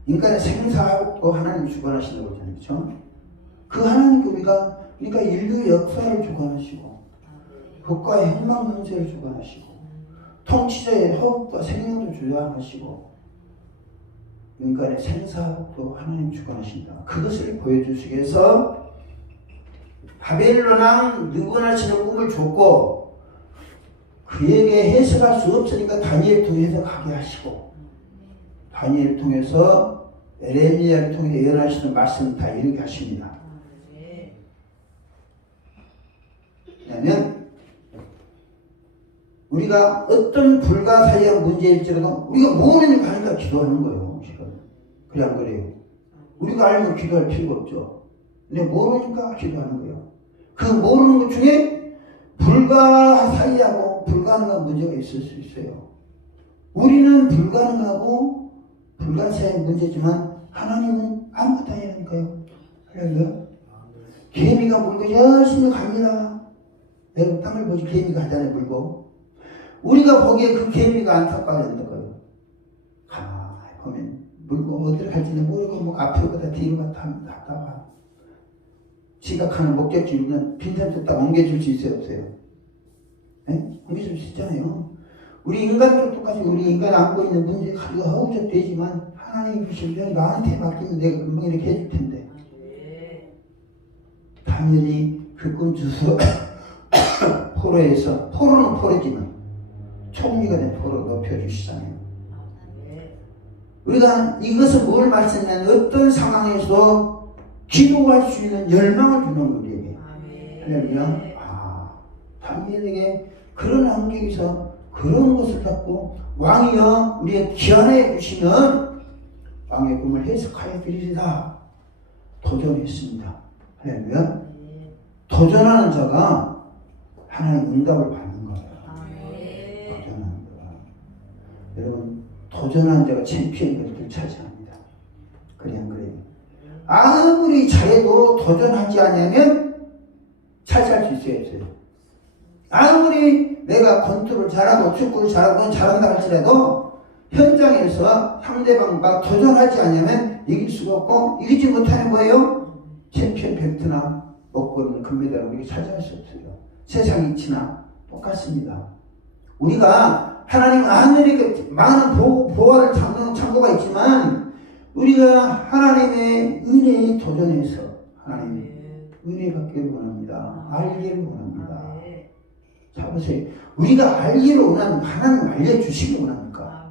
인간의 생사하고 하나님이 주관하신다고 하잖아요. 그렇죠? 그 하나님께 그러니까 인류 역사를 주관하시고 국가의 흥망성쇠를 주관하시고 통치자의 허업과 생명도 주관하시고 인간의 생사도 하나님 주관하신다. 그것을 보여주시기 위해서 바벨론 왕 느부갓네살의 꿈을 줬고 그에게 해석할 수 없으니까 다니엘 통해서 가게 하시고 다니엘을 통해서 에레미야를 통해 예언하시는 말씀을 다 이루게 하십니다. 왜냐하면 우리가 어떤 불가사의한 문제일지라도 우리가 모르는 거 하니까 기도하는 거예요. 그래 안 그래요? 우리가 알면 기도할 필요가 없죠. 근데 모르니까 기도하는 거예요. 그 모르는 것 중에 불가사의하고 불가능한 문제가 있을 수 있어요. 우리는 불가능하고 불가사의한 문제지만 하나님은 아무것도 아니라니까요. 할렐루야. 개미가 물고 열심히 갑니다. 여러분 땅을 보지 개미가 하잖아요. 물고 우리가 보기에 그 개미가 안타까워진다 거예요. 가만히 보면 물고 어디를 갈지는 모르고 뭐 앞으로 가다 뒤로 갔다 하다가 지각하는 목적지 이루면 빈틈 줬다 옮겨줄 수 있어요 없어요? 네? 옮겨줄 수 있잖아요. 우리 인간도 똑같이 우리 인간 안고 있는 문제 가지고 허우적 되지만 하나님 주시면 나한테 맡기면 내가 금방 이렇게 해줄 텐데 다니엘이 그 꿈 주소 포로에서 포로는 포로지만 총리가 된 포로 높여주시잖아요. 우리가 이것은 뭘 말씀하냐면 어떤 상황에서 기도할 수 있는 열망을 주는 거예요. 우리에게. 할렐루야. 다니엘에게 그런 환경에서 그런 것을 갖고 왕이여 우리의 기한해 주시면 왕의 꿈을 해석하여 드리리다 도전했습니다. 할렐루야. 도전하는 자가 하나님 응답을 받는 거예요. 도전하는 자가. 여러분 도전하는 자가 챔피언들을 차지합니다. 그래 안 그래요? 아무리 잘해도 도전하지 않으면 차지할 수 있어요 없어요? 아무리 내가 권투를 잘하고 축구를 잘하고 잘한다 할지라도 현장에서 상대방과 도전하지 않으면 이길 수가 없고 이기지 못하는 거예요. 챔피언 벨트나 먹고 금메달을 우리가 차지할 수 없어요. 세상 이치나 똑같습니다. 우리가 하나님 하늘에 많은 보화를 잡는 창고가 있지만 우리가 하나님의 은혜에 도전해서 하나님의 은혜 받기를 원합니다. 알기를 원합니다. 자 보세요. 우리가 알기를 원하면 하나님 알려주시기 원합니까?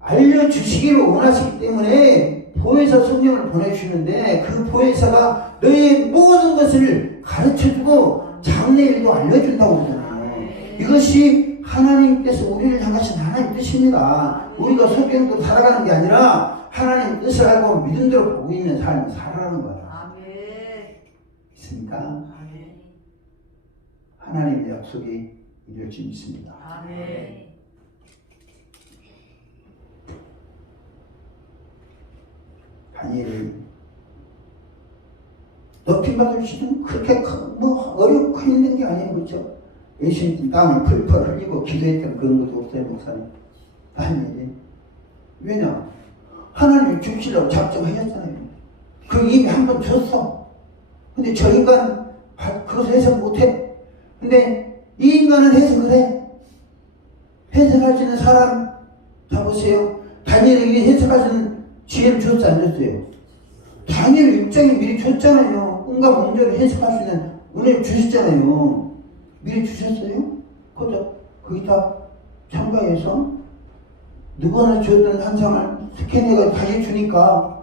알려주시기를 원하시기 때문에 보혜사 성령을 보내주시는데 그 보혜사가 너의 모든 것을 가르쳐주고 장래일도 알려준다고 그러잖아요. 이것이 하나님께서 우리를 향하신 하나님 뜻입니다. 우리가 소경도 살아가는 게 아니라 하나님 뜻을 알고 믿음대로 보고 있는 삶을 살아가는 거예요. 아멘. 있습니까? 아멘. 하나님의 약속이 이룰 줄 믿습니다. 아멘. 다니엘이 높임받을 수는 그렇게 어렵고 힘든 게 아니에요. 그렇죠? 예수님 땀을 펄펄 흘리고 기도했던 그런 것도 없어요. 목사님. 다니엘이. 왜냐? 하나님이 죽시라고 작정하셨잖아요. 그 이미 한 번 줬어. 근데 저 인간 그것을 해석 못해. 근데 이 인간은 해석을 해. 해석할 수 있는 사람 잡으세요. 다니엘에게 해석할 수 있는 지혜를 줬지 안 줬어요? 다니엘 입장이 미리 줬잖아요. 꿈과 문제를 해석할 수 있는 은혜를 주셨잖아요. 미리 주셨어요? 그것도 거기다 첨가해서 누구나 주었던 환상을 스캔해가 다시 주니까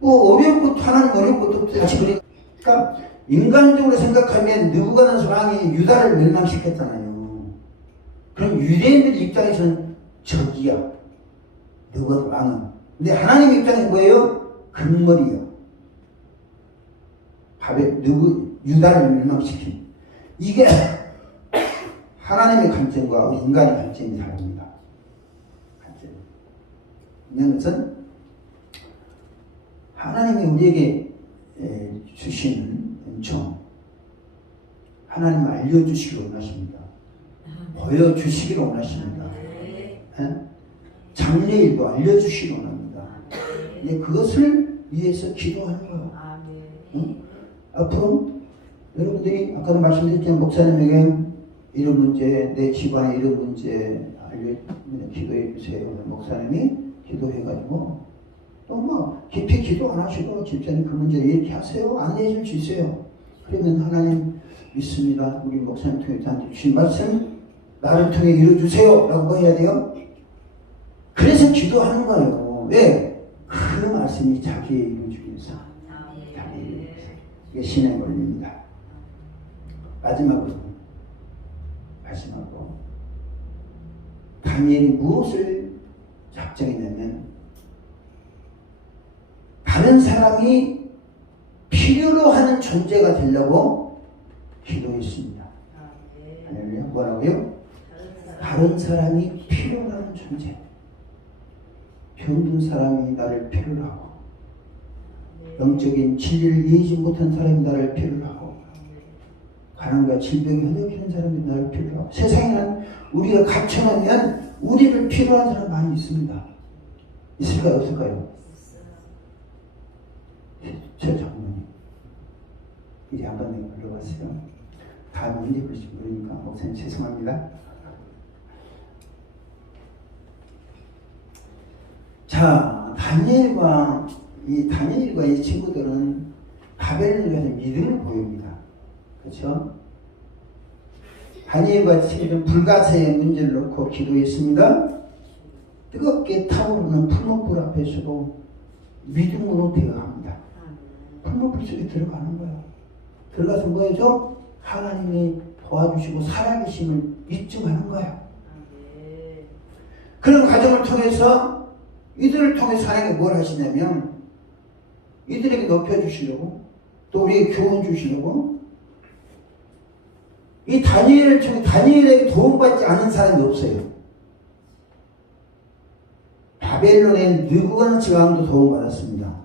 뭐 어려운 것도 하나님 어려운 것도 없어요. 그러니까 인간적으로 생각하면 느부갓네살 왕이 유다를 멸망시켰잖아요. 그럼 유대인들 입장에서는 적이야. 느부갓네살 왕은. 근데 하나님 입장에서 뭐예요? 금머리야. 유다를 멸망시킨. 이게 하나님의 관점과 우리 인간의 관점이 다릅니다. 관점. 있는 것은 하나님이 우리에게 주시는 은총, 하나님 알려주시기를 원하십니다. 보여주시기를 원하십니다. 장래일도 알려주시기를 원합니다. 근데 그것을 위해서 기도하는 거예요. 응? 앞으로 여러분들이 아까도 말씀드렸지만 목사님에게 이런 문제, 내 집안의 이런 문제 기도해 주세요. 목사님이 기도해가지고 또 뭐 깊이 기도 안 하시고 집사님 그 문제 이렇게 하세요. 안내해 줄 수 있어요. 그러면 하나님 믿습니다. 우리 목사님 통해 저한테 주신 말씀 나를 통해 이루어주세요 라고 해야 돼요. 그래서 기도하는 거예요. 왜? 그 말씀이 자기의 이루어주기 위해서. 자기의 이루어주기 위해서. 이게 신의 원리입니다. 마지막으로 다니엘이 무엇을 작정했냐면 다른 사람이 필요로 하는 존재가 되려고 기도했습니다. 할렐루야. 뭐라고요? 다른 사람이 필요로 하는 존재. 병든 사람이 나를 필요로 하고 영적인 진리를 이해하지 못한 사람이 나를 필요로 하고 가난과 질병이 허덕이는 사람이 나를 필요로 하고 세상에는 우리가 갇혀놓으면 우리를 필요한 사람 많이 있습니다. 있을까요? 없을까요? 저 장모님 이리 한번 내가 불러봤어요. 다음에 언제 부를지 모르니까 목사님 죄송합니다. 자, 다니엘과 이 친구들은 바벨론에 가서 믿음을 보입니다. 그렇죠? 다니엘과 친구들은 불가사의 문제를 놓고 기도했습니다. 뜨겁게 타오르는 풀목불 앞에 서고 믿음으로 대응합니다. 풀목불 속에 들어가는 거예요. 들어가서 뭐죠? 하나님이 도와주시고 살아계심을 입증하는 거예요. 그런 과정을 통해서 이들을 통해서 하나님이 뭘 하시냐면 이들에게 높여주시려고 또 우리에게 교훈 주시려고 이 다니엘을 통해 다니엘에게 도움받지 않은 사람이 없어요. 바벨론의 느부갓네살 왕도 도움받았습니다.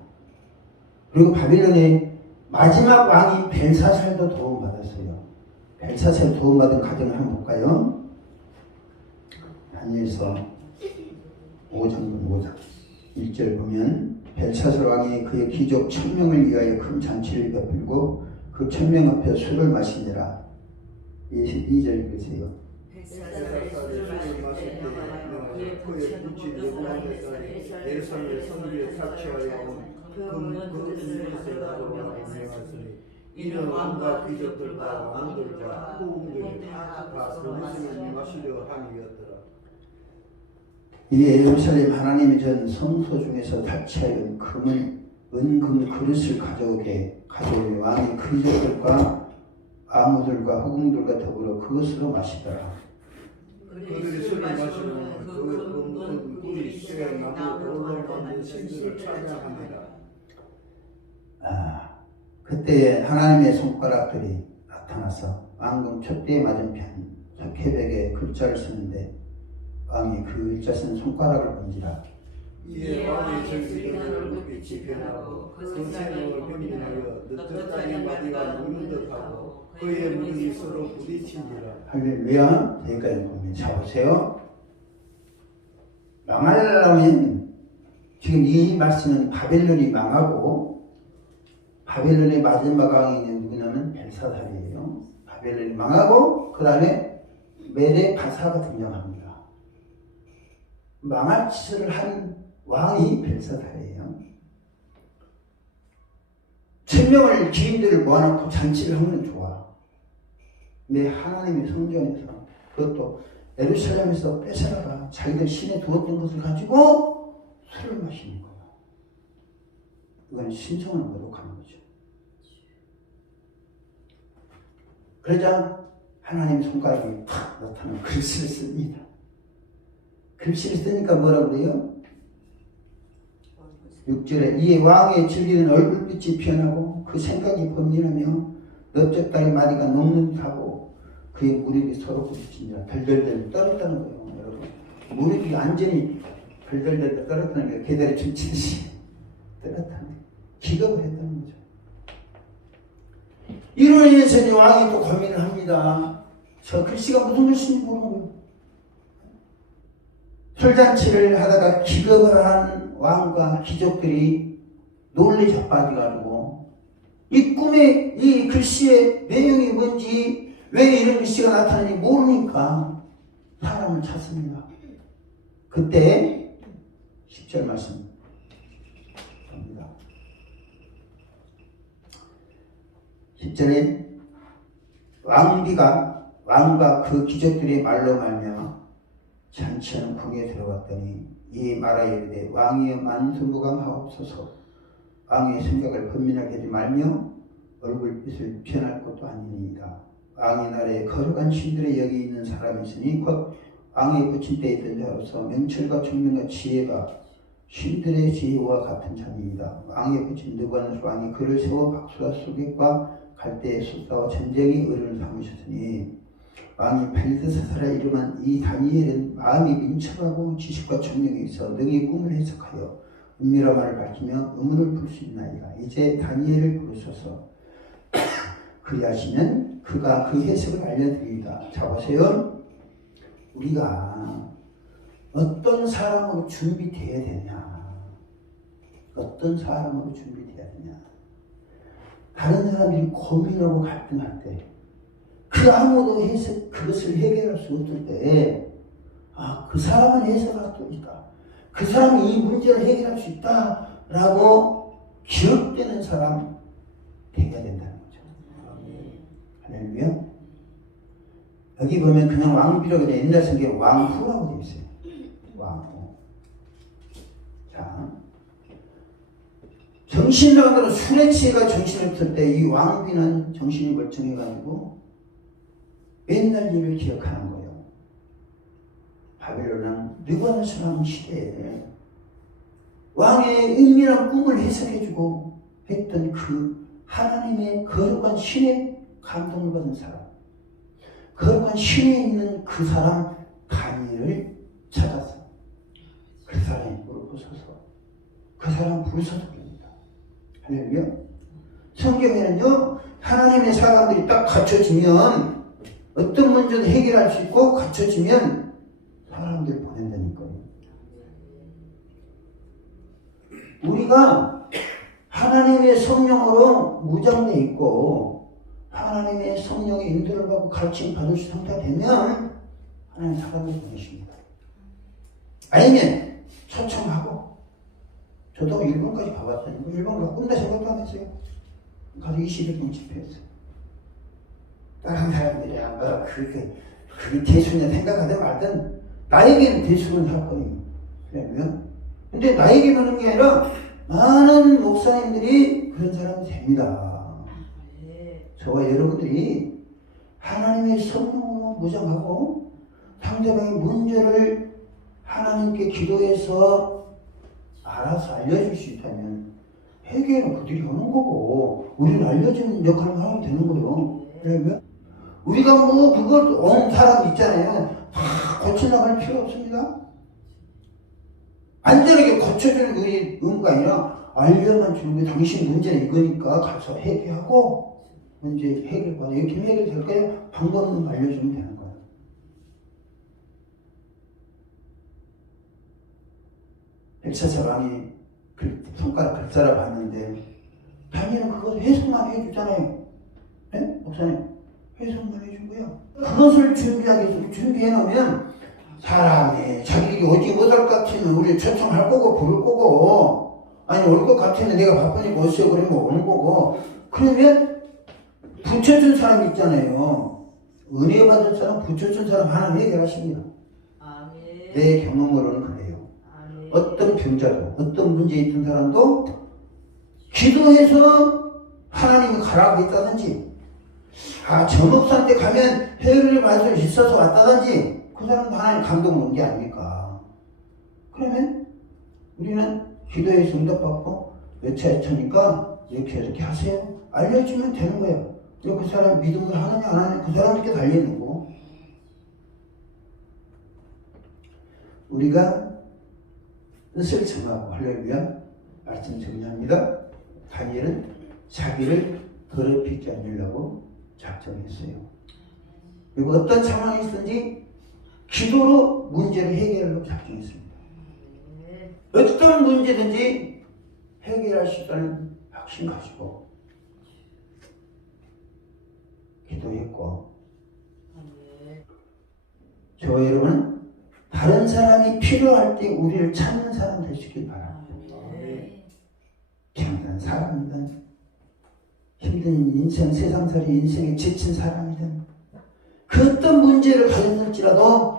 그리고 바벨론의 마지막 왕인 벨사살도 도움받았어요. 벨사살 도움받은 과정을 한번 볼까요? 다니엘서 5장 1절 보면 벨사살 왕이 그의 귀족 1000명을 위하여 큰 잔치를 베풀고 그 1000명 앞에 술을 마시니라. 2절 읽으세요. 벨사살이 술을 마실 때 그의 부친 느부갓네살이 예루살렘 성읍에 착취하여 그 뜻을 가져와 명하시니 이는 왕과 귀족들과 왕들과 후궁들이 다 그 음식을 마시려 함이었더라. 이에 예루살렘 하나님의 전 성소 중에서 탈취하여 은금 그릇을 가져오게 왕의 귀족들과 아무들과 후궁들과 더불어 그것으로 마시더라. 그들이 술을 마시는 그 꿀이 쇠 나무 돌로 만든 신들을 찬양합니다. 그때 하나님의 손가락들이 나타나서 왕궁 촛대 맞은편 석회벽에 글자를 쓰는데 왕이 그 글자 쓴 손가락을 본지라. 이에 왕의 절기는 얼굴빛이 변하고 그 생명을 변변하여 늦은 땅의 마디가 녹는 듯하고 그의 문이 서로 부딪힌지라. 할렐루야. 여기까지 보면 자 보세요. 망하려면 지금 이 말씀은 바벨론이 망하고 바벨론의 마지막 왕이 누구냐면 벨사살이에요. 바벨론이 망하고 그 다음에 메레바사가 등장합니다. 망할 짓을 한 왕이 벨사살이에요. 1000명을 기인들을 모아놓고 잔치를 하면 좋아. 근데 하나님의 성전에서 그것도 예루살렘에서 뺏어다가 자기들 신에 두었던 것을 가지고 술을 마시는 거예요. 이건 신성을 모독하는 거죠. 그러자 하나님 손가락이 탁 나타나는 글씨를 씁니다. 글씨를 쓰니까 뭐라고 그래요? 6절에 이에 왕의 즐기는 얼굴빛이 피어나고 그 생각이 번민하며 넓적 땅의 마디가 녹는 듯하고 그의 무릎이 서로 부딪히니라. 덜덜덜 떨었다는 거예요. 여러분 무릎이 완전히 덜덜덜 떨었다는 거예요. 계단에 춤추듯이 떨었다는 거예요. 기겁을 했다는 거죠. 이로 인해서 이제 왕이 또 고민을 합니다. 저 글씨가 무슨 글씨인지 모르는 거예요. 설잔치를 하다가 기겁을 한 왕과 귀족들이 놀래 자빠져가지고 이 꿈에 이 글씨의 내용이 뭔지 왜 이런 글씨가 나타나는지 모르니까 사람을 찾습니다. 그때 10절 말씀 봅니다. 10절에 왕과 그 귀족들의 말로 말며 잔치하는 궁에 들어갔더니 이 말하여 이르되 왕이여 만수무강하옵소서. 왕의 생각을 번민하게 하지 말며 얼굴빛을 변할 것도 아니니이다. 왕의 나라에 거룩한 신들의 여기 있는 사람이 있으니 곧 왕의 붙인 때에 있던 자로서 명철과 총명과 지혜가 신들의 지혜와 같은 자입니다. 왕의 붙인 느부갓네살 왕이 그를 세워 박수와 수객과 갈대의 숫사와 전쟁의 의를 삼으셨으니 왕이 벨드사살에 이름한 이 다니엘은 마음이 민첩하고 지식과 총명이 있어 능히 꿈을 해석하여 은밀한 말을 밝히며 의문을 풀 수 있나이다. 이제 다니엘을 부르소서. 그리하시면 그가 그 해석을 알려드리리다. 자 보세요. 우리가 어떤 사람으로 준비되어야 되냐. 어떤 사람으로 준비되어야 되냐. 다른 사람들이 고민하고 갈등할 때 그 아무도 그것을 해결할 수 없을 때, 그 사람은 해석할 수 있다. 그 사람이 이 문제를 해결할 수 있다라고 기억되는 사람 되어야 된다는 거죠. 할렐루야. 여기 보면 그냥 왕비라고 돼. 옛날 성경에 왕후라고 되어 있어요. 왕후. 자, 정신력으로 술에 취해가 정신이 없을 때 이 왕비는 정신이 멀쩡해가지고 옛날 일을 기억하는 거예요. 바벨론은 느부갓네살 왕 시대에 왕의 은밀한 꿈을 해석해주고 했던 그 하나님의 거룩한 신의 감동을 받은 사람, 거룩한 신에 있는 그 사람 다니엘을 찾아서 그 사람이 무릎을 서서 그 사람 부르셔도 됩니다. 할렐루야. 성경에는요 하나님의 사람들이 딱 갖춰지면 어떤 문제도 해결할 수 있고 갖춰지면 사람들 보낸다니까요. 우리가 하나님의 성령으로 무장되어 있고 하나님의 성령의 인도를 받고 가르침 받을 수 상태가 되면 하나님 사람을 보내십니다. 아니면 초청하고 저도 일본까지 가봤더니 일본 가고 혼자 생각도 안 했어요. 가서 21분 집회했어요. 다른 사람들이야 그게 대수냐 생각하든 말든 나에게는 대수는 사건이에요. 그러면 근데 나에게만 하는 게 아니라 많은 목사님들이 그런 사람이 됩니다. 저와 여러분들이 하나님의 성령으로 무장하고 상대방의 문제를 하나님께 기도해서 알아서 알려줄 수 있다면 해결은 그들이 하는 거고 우리는 알려주는 역할을 하면 되는 거예요. 그러면 우리가 뭐 그걸 온 사람 있잖아요. 다 고쳐나갈 필요 없습니다. 안전하게 고쳐주는 게 의무가 아니라 알려만 주는 게 당신 문제는 이거니까 가서 해결하고 문제 해결받아. 이렇게 해결될 거예요. 방법은 알려주면 되는 거예요. 백사사방이 손가락 글자를 봤는데 당연히 그거 해석만 해주잖아요. 네? 목사님 해석만 해주고요. 그것을 준비하기 위해서 준비해 놓으면 사람이 자기들이 오지 못할 것 같으면 우리 초청할 거고 부를 거고 아니 올 것 같으면 내가 바쁘니까 오세요 그러면 오는 거고 그러면 붙여준 사람 있잖아요. 은혜 받은 사람 붙여준 사람 하나님 해결하십니다. 아멘. 내 경험으로는 그래요. 아멘. 어떤 병자도 어떤 문제 있던 사람도 기도해서 하나님이 가라고 했다든지 저 목사한테 가면 해결을 받을 수 있어서 왔다든지 그 사람도 하나님 감동을 온 게 아닙니까? 그러면 우리는 기도해서 응답받고 몇 차에 차니까 이렇게 하세요. 알려주면 되는 거예요. 그리고 그 사람 믿음을 하느냐 안 하느냐 그 사람에게 달리는 거고 우리가 뜻을 정하고 할렐루야 말씀 정리합니다. 다니엘은 자기를 더럽히지 않으려고 작정했어요. 그리고 어떤 상황이 있든지 기도로 문제를 해결하려고 작정했습니다. 어떤 문제든지 해결할 수 있다는 확신 가지고 기도했고 저와 여러분 다른 사람이 필요할 때 우리를 찾는 사람 되시길 바랍니다. 평범한 사람이든 힘든 인생 세상살이 인생에 지친 사람이든 그 어떤 문제를 가졌을지라도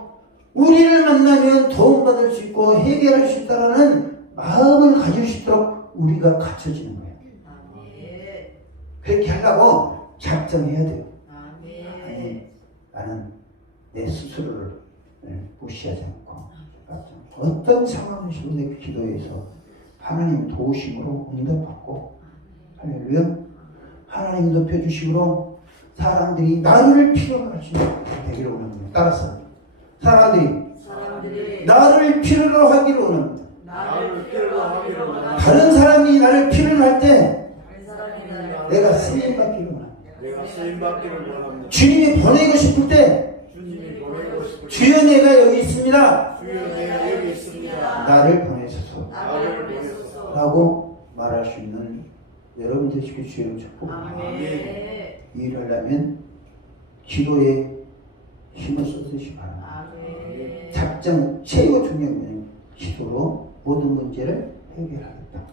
우리를 만나면 도움받을 수 있고 해결할 수 있다는 마음을 가질 수 있도록 우리가 갖춰지는 거예요. 그렇게 하려고 작정해야 돼요. 아니, 나는 내 스스로를 무시하지 않고 어떤 상황이시고 내 기도에서 하나님 도우심으로 응답받고 할렐루야 하나님 높여주심으로 사람들이 나를 필요로 하시는 되기를 원합니다. 따라서 사람들이 나를 필요로 하기를 원합니다. 다른 사람이 나를 필요로 할 때 내가 쓰임받기를 원합니다. 주님이 보내고 싶을 때 주여 내가 여기 있습니다. 나를 보내소서 라고 말할 수 있는 여러분 되시길 주여 축복합니다. 이 일을 하려면 기도에 힘을 쏟으시 바랍니다. 작정 최고 중요한 기도로 모든 문제를 해결하겠다.